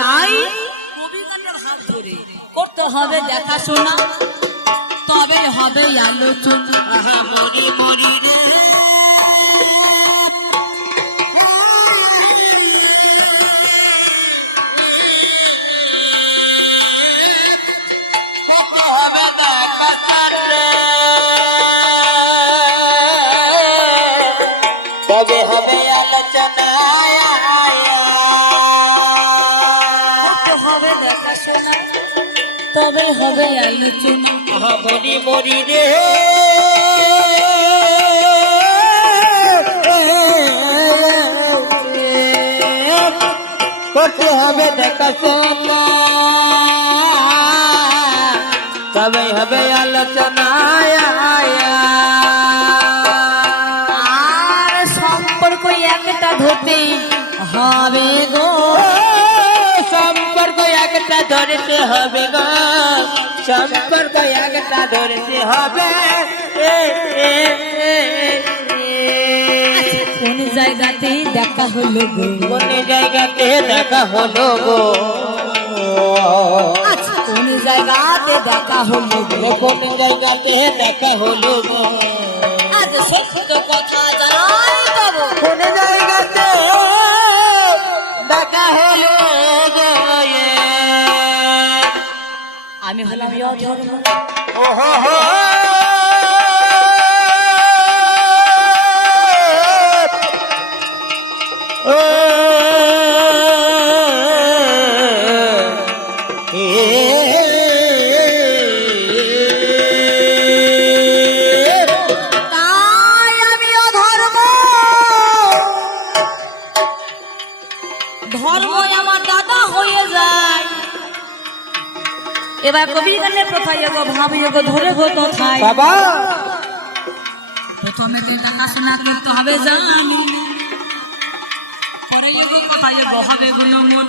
তাই কবিগানের হাত ধরে করতে হবে দেখাশোনা, তবে হবে আলোচনা। মরি মরি রে তবে হবে আলোচনা, হবে দেখাশোনা, তবে হবে আলোচনা। মরি মরি রে করতে হবে দেখাশোনা, তবে হবে আলোচনা। আর সম্পর্ক একটা ধরতে হবে গো, সম্পর্ক মানতে হবে গো, সম্পর্ক একটা ধরতে হবে। কোন জায়গাতে দেখা হলো গো, কোন জায়গাতে দেখা হলো গো, কোন জায়গাতে দেখা হলো গো, কোন জায়গাতে দেখা হলো গো, আজ সত্য কথা জানাই দেবো। কোন জায়গাতে দেখা হলো গো। আমি হলাম অধর্ম, ওহো হো ও তাই আমি অধর্ম, ধর্ম আমার দাদা হয়ে যায়। এবার কবি গানে কোথায় গো, ভাবি গো, ধরে গো কোথায়। বাবা প্রথমে তো দেখাশোনা করতে হবে জানি, পরে গো কোথায় গো হবে গুণমন।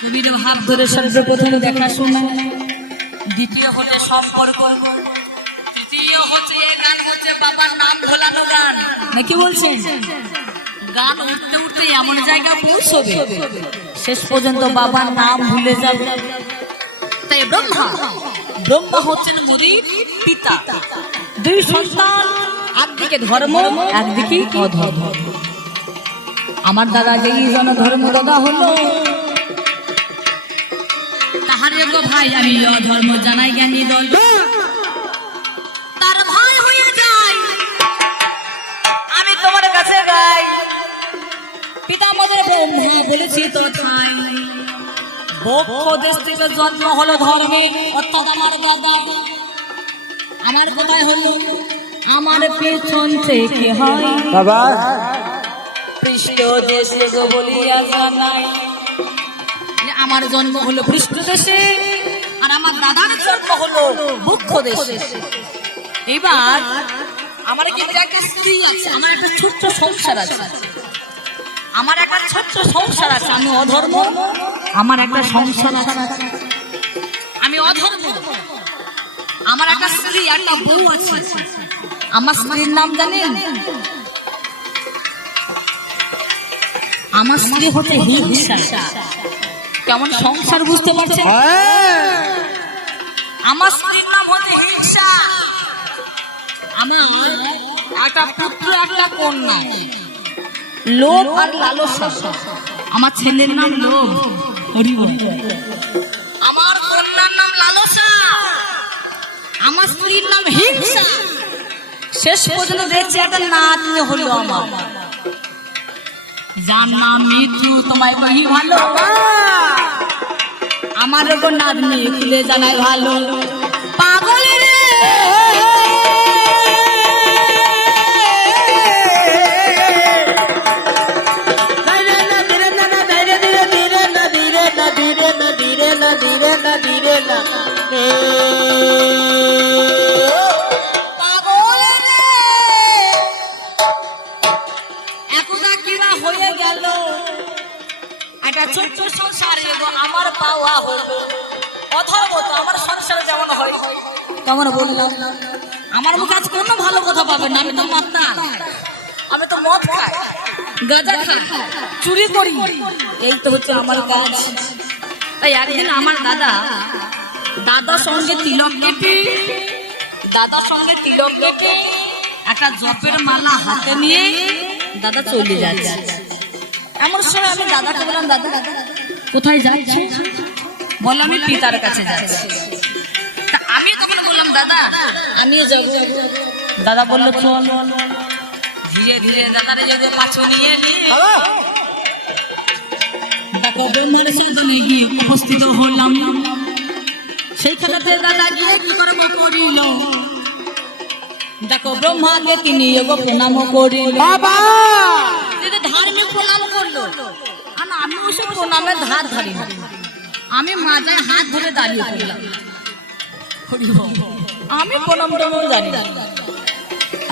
কবির ভাব ধরে সর্বপ্রথমে দেখাশোনা, দ্বিতীয় হচ্ছে সম্পর্ক, তৃতীয় হচ্ছে এ গান হচ্ছে বাবার নাম ভোলানো গান। নাকি বলছেন? গান উঠতে উঠতে এমন জায়গা পৌঁছবে শেষ পর্যন্ত বাবার নাম ভুলে যাবে। তাই ব্রহ্মা হচ্ছেন মোদির পিতা। দুই সন্তান, একদিকে ধর্ম একদিকে অধর্ম। আমার দাদা যেই জন ধর্ম দাদা হলো, তাহারে গো ভাই আমি অধর্ম জানাই জ্ঞানী দল। তার ভাই হয়ে যায় আমি তোমার কাছে গাই, পিতামহের ব্রহ্মা বলেছি তথায়। বক্ষ দেশ থেকে জন্ম হলো ধর্মে, অর্থাৎ আমার দাদা। আমার কোথায় হলো, আমার পেছন থেকে হয় বাবা পৃষ্ঠ দেশে গো বলিয়া জানাই। আমার জন্ম হলো পৃষ্ঠ দেশে, আর আমার দাদার জন্ম হলো বক্ষ দেশে। এইবার আমার কিন্তু একটা স্ত্রী আছে, আমার একটা ছোট্ট সংসার আছে, আমার একটা ছোট্ট সংসার আছে। আমি অধর্ম, আমার একটা সংসার আছে। আমি অধর্ম, আমার একটা স্ত্রী, একটা বউ আছে। আমার স্ত্রীর নাম জানেন? আমার স্ত্রী হচ্ছে হিংসা। কেমন সংসার বুঝতে পারছেন? আমার স্ত্রীর নাম হচ্ছে হিংসা। আমার একটা পুত্র একটা কন্যা, লোভ আর লালসা। আমার ছেলের নাম লোভ, আমার কন্যার নাম লালসা, আমার স্ত্রীর নাম হিংসা। শেষ পর্যন্ত দেখছি একটা নাতনি হলো আমার, যার নাম মৃত্যু। তোমায় কহি ভালো, আমার ওপর নাতনি খুলে জানাই ভালো। পাগল রে একদা কিরা হয়ে গেল, একটা ছোট্ট সংসার আমার পাওয়া হলো। অথর্ব তো আমার সংসার যেমন হয় তেমন বললাম। আমার মুখে আজ কোনো ভালো কথা পাবেন না। আমি তো মাতাল, আমি তো মদ খাই, গাঁজা খাই, চুরি করি, এই তো হচ্ছে আমার কাজ। তাই একদিন আমার দাদার সঙ্গে তিলক কেটে, একটা জপের মালা হাতে নিয়ে দাদা চলে যাচ্ছে। এমন সময় আমি দাদাকে বললাম, দাদা কোথায় যাচ্ছি? বললাম আমি পিতার কাছে যাচ্ছি। তা আমি তখন বললাম, দাদা আমিও যাবো। দাদা বললো চল। ধীরে ধীরে দাদারে যদি পাছু নিয়ে দেখো ব্রহ্মার সাধনে গিয়ে উপস্থিত হলাম। সেইখানেতে দাদা গিয়ে কি কর্ম করিল, দেখো ব্রহ্মাকে তিনি প্রণাম করিল। বাবা ধার্মিক প্রণাম করলো, আর আমি ওসব প্রণামের ধার ধারি না। আমি মাথায় হাত ধরে দাঁড়িয়ে পড়লাম। আমি প্রণাম টনাম জানি না।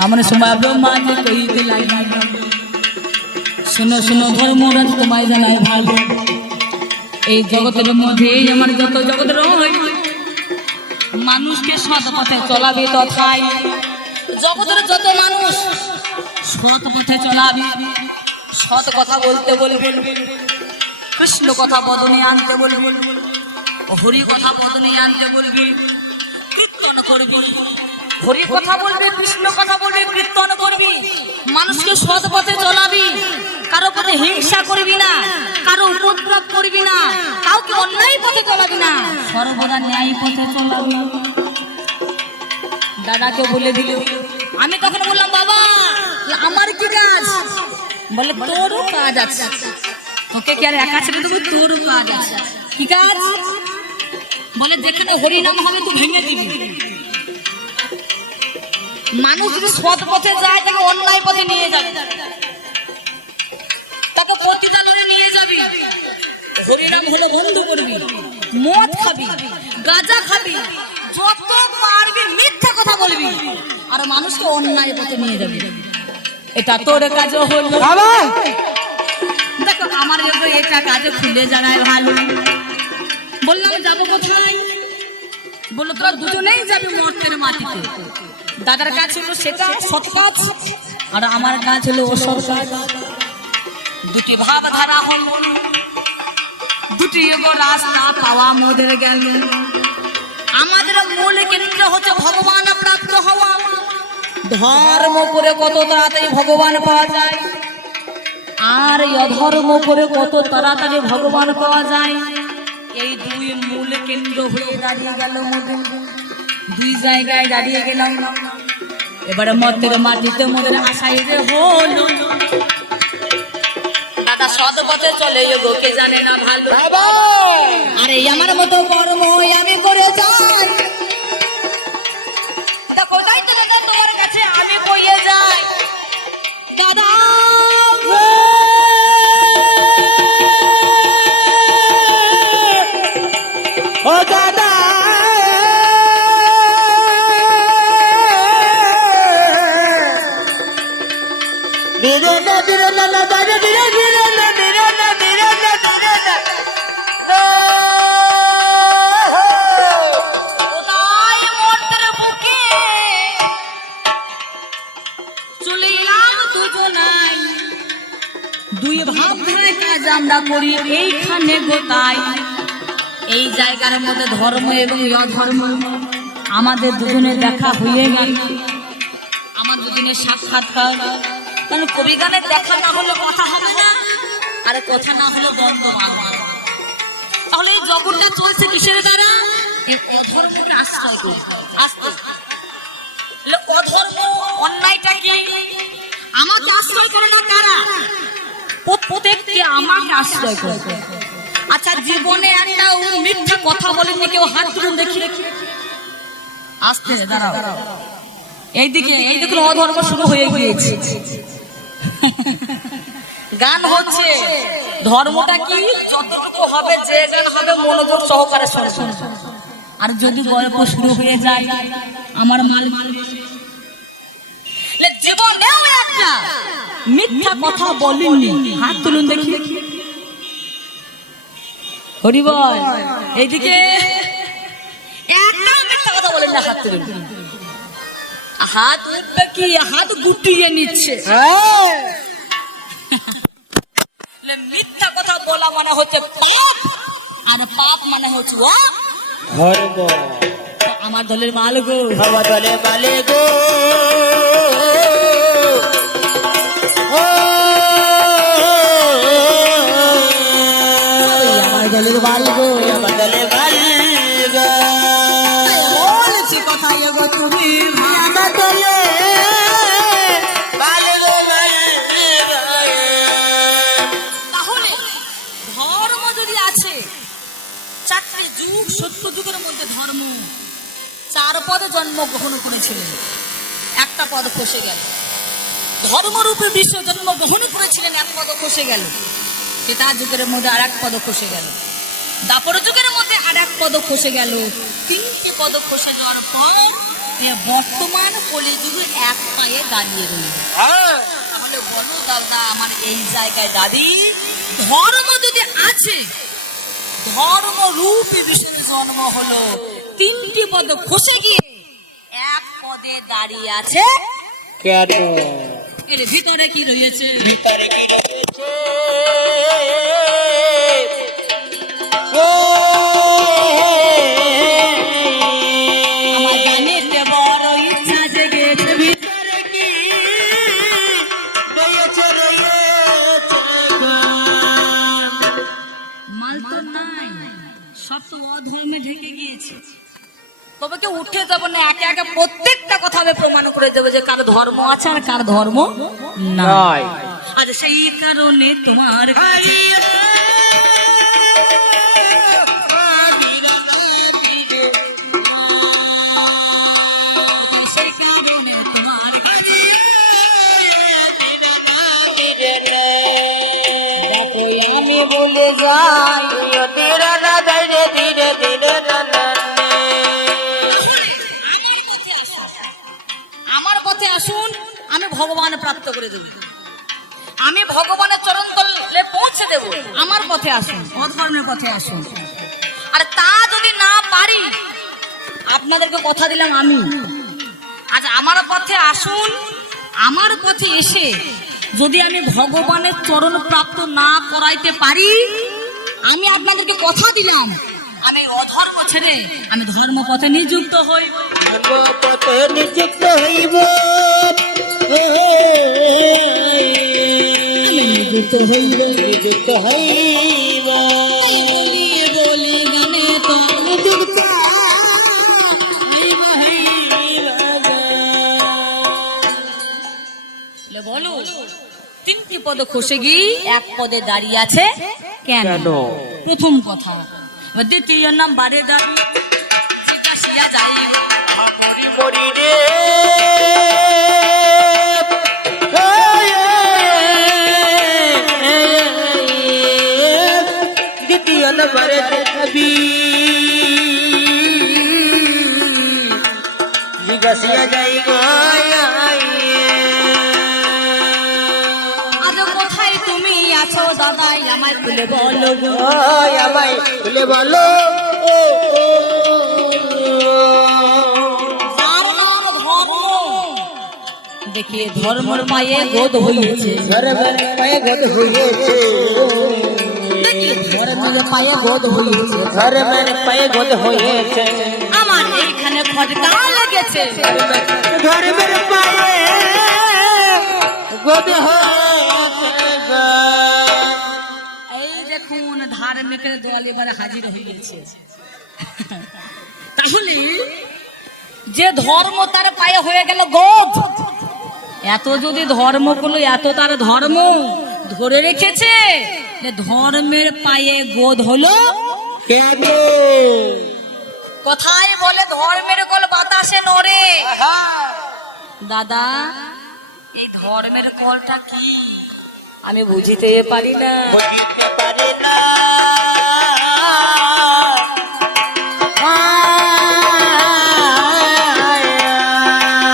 আমার সময় ব্রহ্মাকে কইতে লাগিল, শোনো শোনো ধর্মরাজ তোমায় জানাই ভালো। এই জগতের মধ্যে আমার যত জগৎ রয় মানুষকে সৎ পথে চলাবে তথায় জগতের যত মানুষ সৎ পথে চলাবে সৎ কথা বলতে বলবেন কৃষ্ণ কথা বদনে আনতে বলবেন হরি কথা বদনে আনতে বলবি কীর্তন করবি হরি কথা বলবি কৃষ্ণ কথা বলবি কীর্তন করবি মানুষকে সৎ পথে চলাবি কারো পথে হিংসা করবি না কারো উপদ্রব করবি না কাউকে অন্যায় পথে চলাবি না সর্বদা ন্যায় পথে চলাবি দাদাকে বলে দিল আমি তখন বললাম বাবা আমার কি কাজ বলে তোরও কাজ আছে তোকে কি আর একা ছেড়ে দেবো তোরও কাজ আছে কি কাজ বলে যেখানে হরিনাম হবে তুই ভেঙে দিবি মানুষ যদি সৎ পথে যায় তাকে অন্যায় পথে নিয়ে যাবে তাকে প্রতিদানে নিয়ে যাবি হরিনাম হলে বন্ধ করবি মদ খাবি গাঁজা খাবি যত পারবি মিথ্যা কথা বলবি আর মানুষকে অন্যায় পথে নিয়ে যাবি এটা তোর কাজ হলো দেখো আমার জন্য এটা কাজে খুলে জানায় ভালো বললাম যাবো কোথায় বললো তোরা দুজনেই যাবি মর্তের মাটিতে দাদার কাজ হলো সেটা সৎ কাজ আর আমার কাজ হলো অসৎ কাজ দুটি ভাবধারা হল দুটি রাস্তা পাওয়া মোদের গেল আমাদের মূল কেন্দ্র হচ্ছে ভগবান প্রাপ্ত হওয়া ধর্ম করে কত তাড়াতাড়ি ভগবান পাওয়া যায় আর অধর্ম করে কত তাড়াতাড়ি ভগবান পাওয়া যায় এই দুই মূল কেন্দ্র হয়ে দাঁড়িয়ে গেল মোদের দুই জায়গায় দাঁড়িয়ে গেলাম এবারে মতের মাটিতে মোদের আশাই যে হলো দাদা সৎ পথে চলে গোকে জানে না ভালো আরে আমার মতো কর্ম আমি করে যাই কোথায় তো দাদা তোমার কাছে আমি বইয়ে যাই দাদা ও দাদা দুই ভাব কাজ আমরা করি এইখানে গোটাই এই জায়গার মধ্যে ধর্ম এবং অধর্ম আমাদের দুজনের দেখা হয়ে গেল আমার দুজনের সাক্ষাৎকার কোন কবি গানের দেখা না হলে কথা হবে না আর কথা না হলে দ্বন্দ্ব মানবে তাহলে এই জগৎটা চলছে কিসের দ্বারা এই অধর্মকে আশ্রয় করে আস্তে অধর্ম অন্যায়টা কি আমাকে আশ্রয় করে না কারা প্রত্যেককে আমাকে আশ্রয় করে আচ্ছা জীবনে একটা মিথ্যা কথা বলেননি কেউ হাত তুলুন দেখি আস্তে দাঁড়াও এইদিকে এই দেখুন অধর্ম শুরু হয়ে গিয়েছে গান হচ্ছে ধর্মটা কি যতটুকু হবে যে গান হবে মনোযোগ সহকারে শুনুন আর যদি গল্প শুরু হয়ে যায় আমার মাল জীবনেও একটা মিথ্যা কথা বলেননি হাত তুলুন দেখি হরি বল এইদিকে একটা মিথ্যা কথা বলেন না হাত তুলুন হাত উঠবে কি হাত গুটিয়ে নিচ্ছে মিথ্যা কথা বলা মানে হচ্ছে পাপ আর পাপ মানে হচ্ছে ধর্ম আমার দলের মাল গো আমার দলের মালে গো আমার দলের মাল গো আমার দলের মালে গো বলছি কথাই গো তুমি আমার দলে মালে গো তাহলে ধর্ম যদি আছে চারটি যুগ সত্য যুগের মধ্যে ধর্ম চার পদে জন্মগ্রহণ করেছিলেন একটা পদ খসে গেল ধর্মরূপে বিশ্ব জন্মগ্রহণ করেছিলেন এক পদ খসে গেল ত্রেতা যুগের মধ্যে আর এক পদ খসে গেল দাপর যুগের মধ্যে আর এক পদ খসে গেল তিনটি পদ খসে যাওয়ার পর বর্তমান কলিযুগ এক পায়ে দাঁড়িয়ে রইল তাহলে বলো দাদা আমার এই জায়গায় দাদি ধর্ম যদি আছে ধর্ম রূপী বিষয়ের জন্ম হলো, তিনটি পদ খসে গিয়ে এক পদে দাঁড়িয়ে আছে কেন? এর ভিতরে কি রয়েছে? ভিতরে কি রয়েছে? ও আমার জানিতে বড় ইচ্ছা জেগেছে, ভিতরে কি রয়েছে? রয়েছে মাল তো নাই, সব তো অধর্মে ঢেকে গিয়েছে। তবে কেউ উঠে যাবো না, একে একে প্রত্যেকটা কথা আমি প্রমাণ করে দেবো যে কার ধর্ম আছে আর কার ধর্ম নাই। আর সেই কারণে তোমার কাছে সেই কারণে তোমার কাছে দেখো আমি বলে যাই ধীরে না ধীরে ধীরে ধীরে আমার পথে আসুন, আমি ভগবান প্রাপ্ত করে দেব, আমি ভগবানের চরণ তলে পৌঁছে দেব। আমার পথে আসুন, অধর্মের পথে আসুন। আর তা যদি না পারি, আপনাদেরকে কথা দিলাম আমি, আজ আমার পথে আসুন। আমার পথে এসে যদি আমি ভগবানের চরণ প্রাপ্ত না করাইতে পারি, আমি আপনাদেরকে কথা দিলাম আমি অধর্ম ছেড়ে আমি ধর্ম পথে নিযুক্ত হই। পথে নিযুক্ত হইব, নিযুক্ত হইব, নিযুক্ত হইব। বলি গানে তো নিযুক্ত বলো, তিনটি পদ খসে গিয়ে এক পদে দাঁড়িয়ে আছে কেন? প্রথম কথা। দ্বিতীয় নাম্বারে দাঁড়িয়ে শিয়া যাইব মরি মরি রে দ্বিতীয় নম্বরে দেখাবি জিজ্ঞাসা যাইব আজ কোথায় তুমি আছো দাদাই আমায় খুলে বলো গো। আমায় খুলে বলো দেখিয়ে ধর্মের পায়ে গোদ হইছে, ধর্মের পায়ে গোদ হইছে, ধর্মের পায়ে গোদ হইছে, ধর্মের পায়ে গোদ হইছে, আমার এইখানে খটকা লেগেছে। ধর্মের পায়ে গোদ হইছে। এই দেখুন ধার্মিকের দল এবারে হাজির হয়ে গেছে। তাহলে যে ধর্ম তার পায়ে হয়ে গেল গোদ, এত যদি ধর্ম করলো, এত তার ধর্ম ধরে রেখেছে, ধর্মের পায়ে গোদ হলো কেন? কোথায় বলে ধর্মের গোল বাতাসে নড়ে। দাদা, এই ধর্মের কলটা কি আমি বুঝিতে পারি না। বুঝিতে পারি না,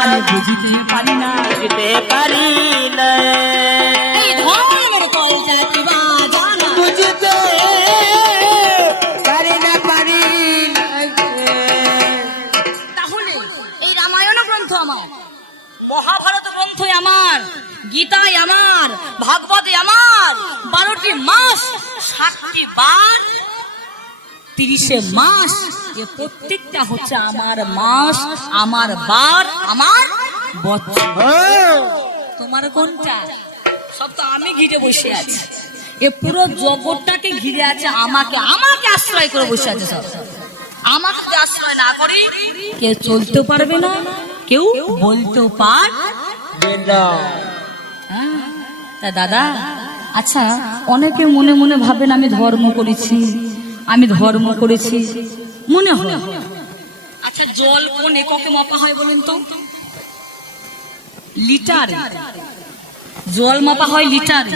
আমি বুঝিতে পারি না, বুঝিতে পারি না, এই ধর্মের কলটা কি বা জানা। বুঝিতে পারি না, পারি না। তাহলে এই রামায়ণ গ্রন্থ আমার, মহাভারত গ্রন্থ আমার, গীতায় আমার, ভাগবতে আমার, 12টি মাস, 7টি বার, 30 মাস, এ প্রত্যেকটা হচ্ছে আমার মাস, আমার বার, আমার বছর। তোমার কোনটা? সব তো আমি ঘিরে বসে আছি। এ পুরো জগৎটাকে ঘিরে আছে আমাকে, আমাকে আশ্রয় করে বসে আছে সব। আমাকে আশ্রয় না করে কেউ চলতে পারবে না, কেউ বলতেও পারবে না। তা দাদা, আচ্ছা, অনেকে মনে মনে ভাবেন আমি ধর্ম করেছি, আমি ধর্ম করেছি মনে হয়। আচ্ছা, জল কোন এককে মাপা হয় বলেন তো? লিটার। জল মাপা হয় লিটারে।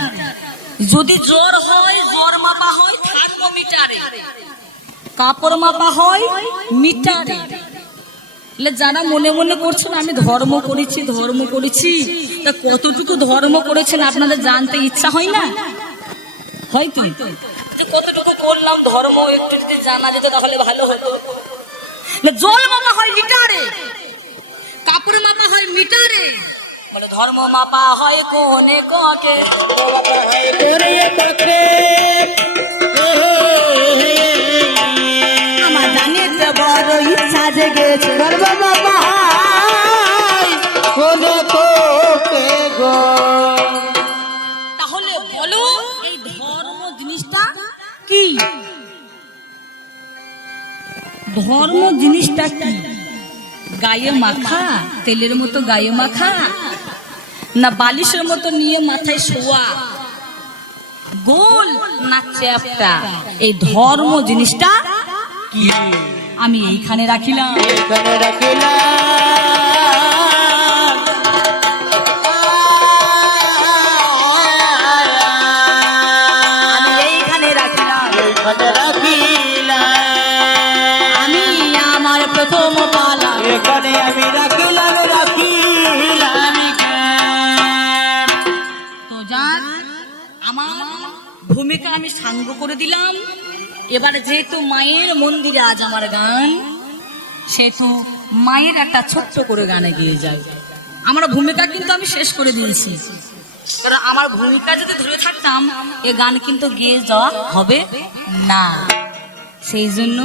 যদি জ্বর হয়, জ্বর মাপা হয় থার্মোমিটারে। কাপড় মাপা হয় মিটারে। যারা মনে মনে করছেন আমি ধর্ম করেছি, ধর্ম করেছি, তা কতটুকু ধর্ম করেছেন আপনাদের জানতে ইচ্ছা হয় না? হয়তো কতটুকু করলাম ধর্ম একটু যদি জানা যেত তাহলে ভালো হতো। জল মাপা হয় লিটারে, কাপড় মাপা হয় মিটারে, বলে ধর্ম মাপা হয় কোনে ককে। আমার জানিতে বড় ইচ্ছা জেগেছে ধর্ম বাবা কোনে কোকে গো। তাহলে বলো এই ধর্ম জিনিসটা কি? ধর্ম জিনিসটা কি? গায়ে মাখা, তেলের মতো গায়ে মাখা, না বালিশের মতো নিয়ে মাথায় শোয়া, গোল না চ্যাপটা? এই ধর্ম জিনিসটা কি আমি এইখানে রাখিলাম। এখানে রাখিলাম আমি এইখানে রাখিলাম, এখানে রাখিলাম আমি আমার প্রথম পালা এখানে আমি রাখিলাম রাখিলাম। তো যাক, আমার ভূমিকা আমি সাঙ্গ করে দিলাম। এবার যেহেতু মায়ের মন্দিরে আজ আমার গান, সেহেতু মায়ের একটা ছোট্ট করে গানে গিয়ে যাই। আমার ভূমিকা কিন্তু আমি শেষ করে দিয়েছি, কারণ আমার ভূমিকা যদি ধরে থাকতাম এ গান কিন্তু গেয়ে যাওয়া হবে না। সেই জন্য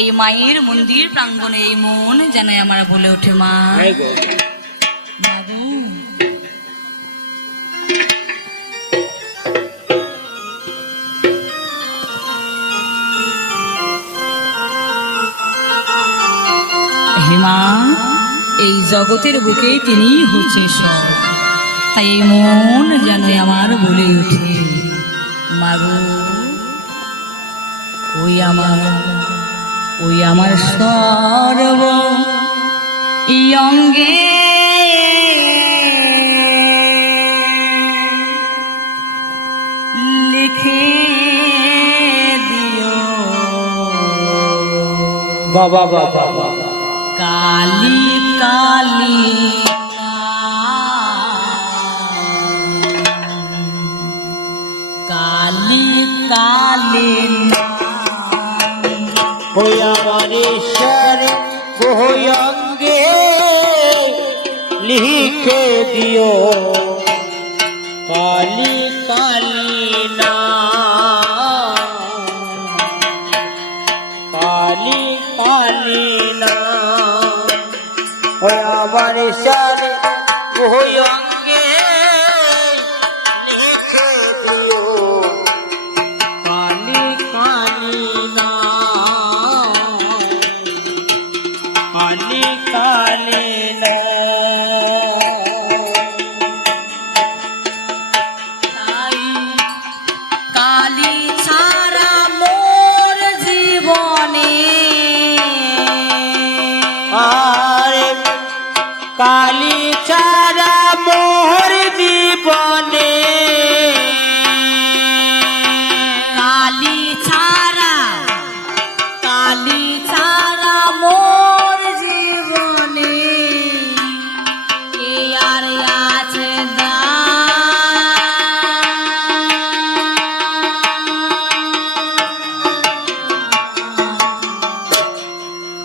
এই মায়ের মন্দির প্রাঙ্গণে এই মন যেন আমার বলে ওঠে, মা মা গো। হেমা, এই জগতের বুকে তিনি হচ্ছে সব, তাই এই মন যেন আমার বলে ওঠে, মাগো ওই আমার সর্ব এই অঙ্গে লিখে দিও বাবা বাবা বাবা কালি কালি কালি কালি ওই আমার ঈশ্বর ওই অঙ্গে লিখে দিও কালি কালি না কালি কালি না ওই আমার ঈশ্বর ওই অঙ্গে লিখে দিও কালি কালি না কালি কালি না। তাই কালি ছাড়া মোর জীবনে আরে কালি ছাড়া মোর জীবনে কালি ছাড়া মোর জীবনে কে আর আছে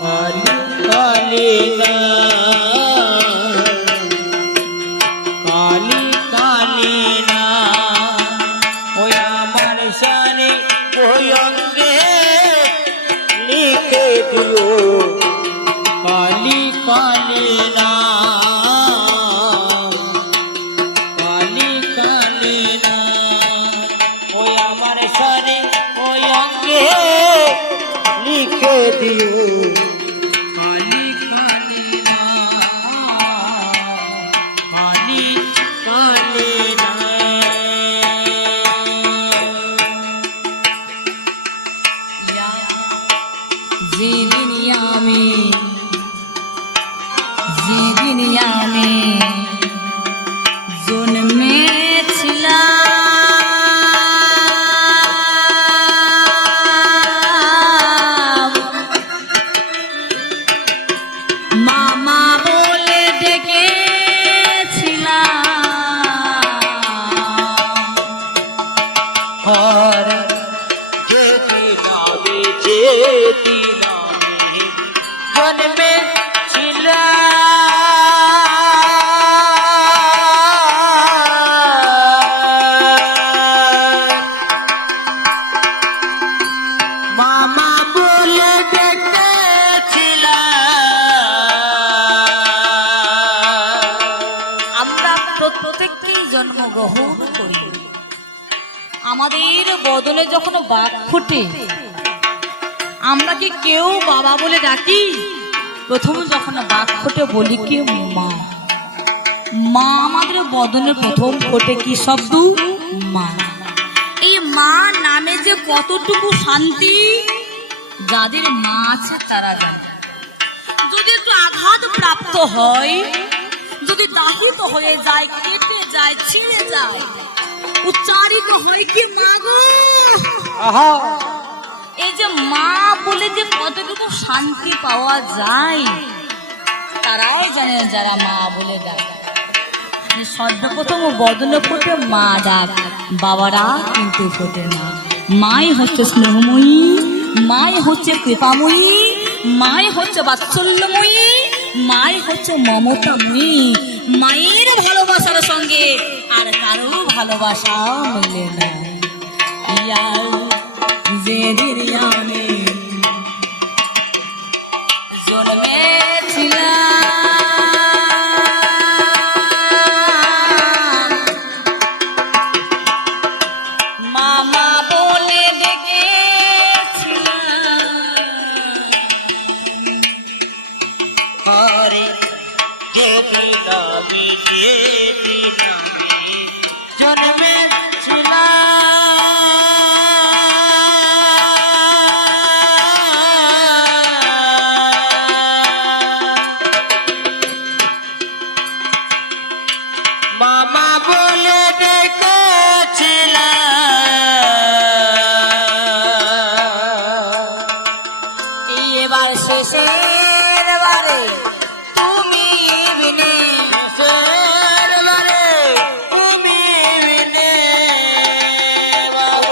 কালি কালি না কালি কালি না ওই আমার সানে ওই অঙ্গে লিখে দিও কালি কালি না কালি কালি না ওই আমার সানে ওই অঙ্গে লিখে দিও কালি কালি না কালি কালি না। যেদিন আমি জন্মেছিলাম, মামা বলে ডেকেছিলাম, আর দিন আমি জন্মে মামা বলে আমরা প্রত্যেককেই জন্মগ্রহণ করি, আমাদের বদনে যখন বাঘ ফুটে আমরা কি কেউ বাবা বলে ডাকি? প্রথম যখন বাঘ ফুটে বলি কি মা। মা আমাদের বদনে প্রথম ফোটে কি শব্দ? মা। এই মা নামে যে কতটুকু শান্তি যাদের মা আছে তারা জানে। যদি একটু আঘাত প্রাপ্ত হয়, যদি দাহিত হয়ে যায়, কেটে যায়, ছিঁড়ে যায়, উচ্চারিত হয় কি মা গো। এই যে মা বলে যে কতটুকু শান্তি পাওয়া যায় তারাই জানে যারা মা বলে ডাকে। সর্বপ্রথম বদনে ফোটে মা ডাক, বাবারা কিন্তু ফোটে না। মাই হচ্ছে স্নেহময়ী, মাই হচ্ছে কৃপাময়ী, মাই হচ্ছে বাৎসল্যময়ী, মাই হচ্ছে মমতাময়ী। মায়ের ভালোবাসার সঙ্গে আর কারো ভালোবাসা মেলে না। যেদিন আমি জন্মেছিলাম মামা বলে ডেকেছিলাম। হরে যেদিন আমি যেদিন আমি জন্মেছিলাম মামা বলে ডেকেছিলাম। এবার শেষের বারে তুমি বিনে, শেষের বারে তুমি বিনে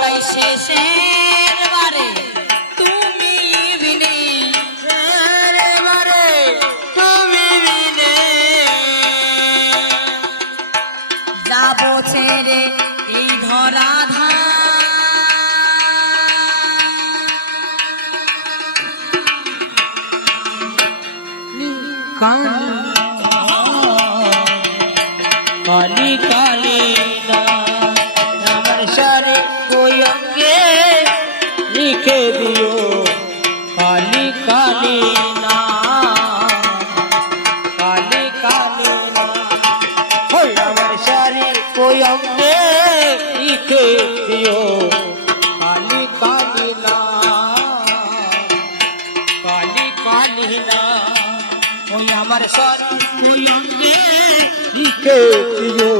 ওই শেষের বারে তুমি বিনে, শেষের বারে তুমি বিনে যাবো ছেড়ে এই ধরা কালি কালি না আমার সারে কোই অঙ্গে লিখে দিও কালি কালি না কালি কালি না ওই আমার সারে কোই অঙ্গে লিখে দিও কালি কালি না কালি কালি না ওই আমার সারে কোই অঙ্গে লিখে দিও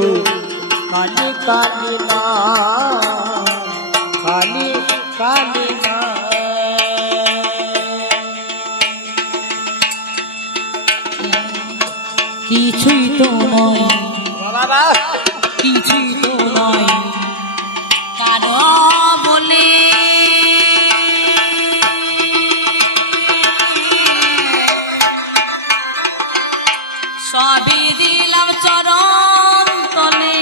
কালি কালি না কালি কালি না কিছুই তো নয়, বাবা কিছুই তো নয় কারো বলে সবই দিলাম চরণ তলে।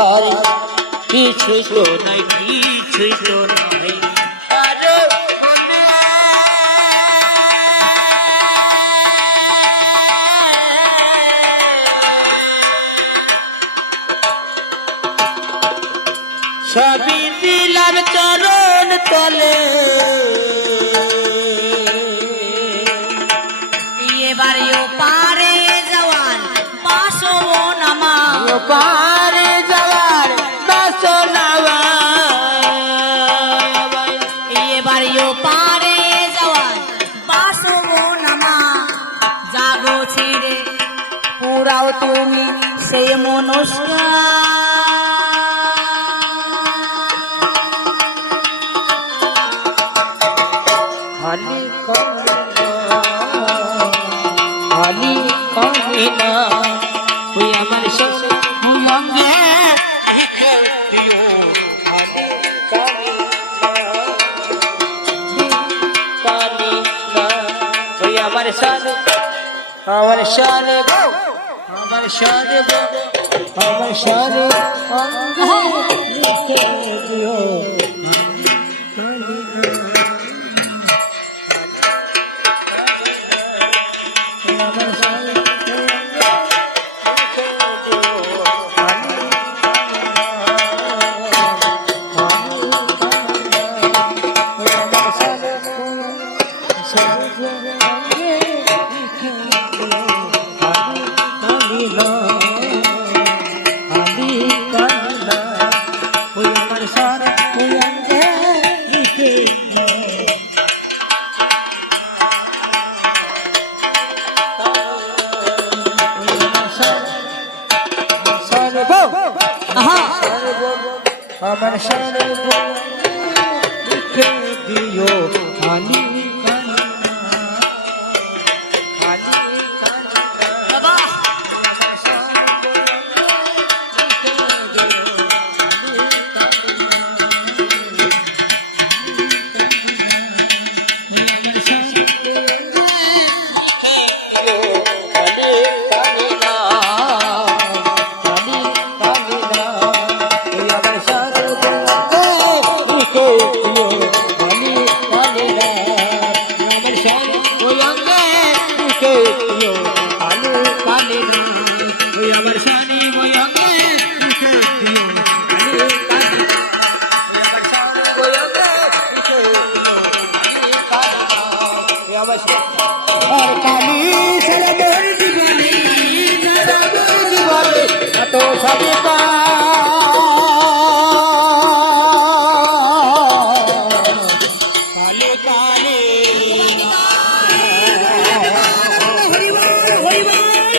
আর কিছুই তো নাই কিছুই তো নাই আরে সবই দিলাম চরণ তলে এবারে ও পারে যাওয়ার বাসন আমার, পারে যাওয়ার বাসনা এবারে ও পারে যাওয়ার বাসন আমার। যাবো ছেড়ে পুরাও তুমি সেই মনস্কা, খালি খালি কালি না তুই আমার সঙ্গে লিখে দিও খালি কালি শানে আমার শানে গো আমার শানে গো আমার শানে লিখে দিও আমার শানে আমার সারে লিখে দিও আমি আর কালি ছেলে জীবনে তো সবে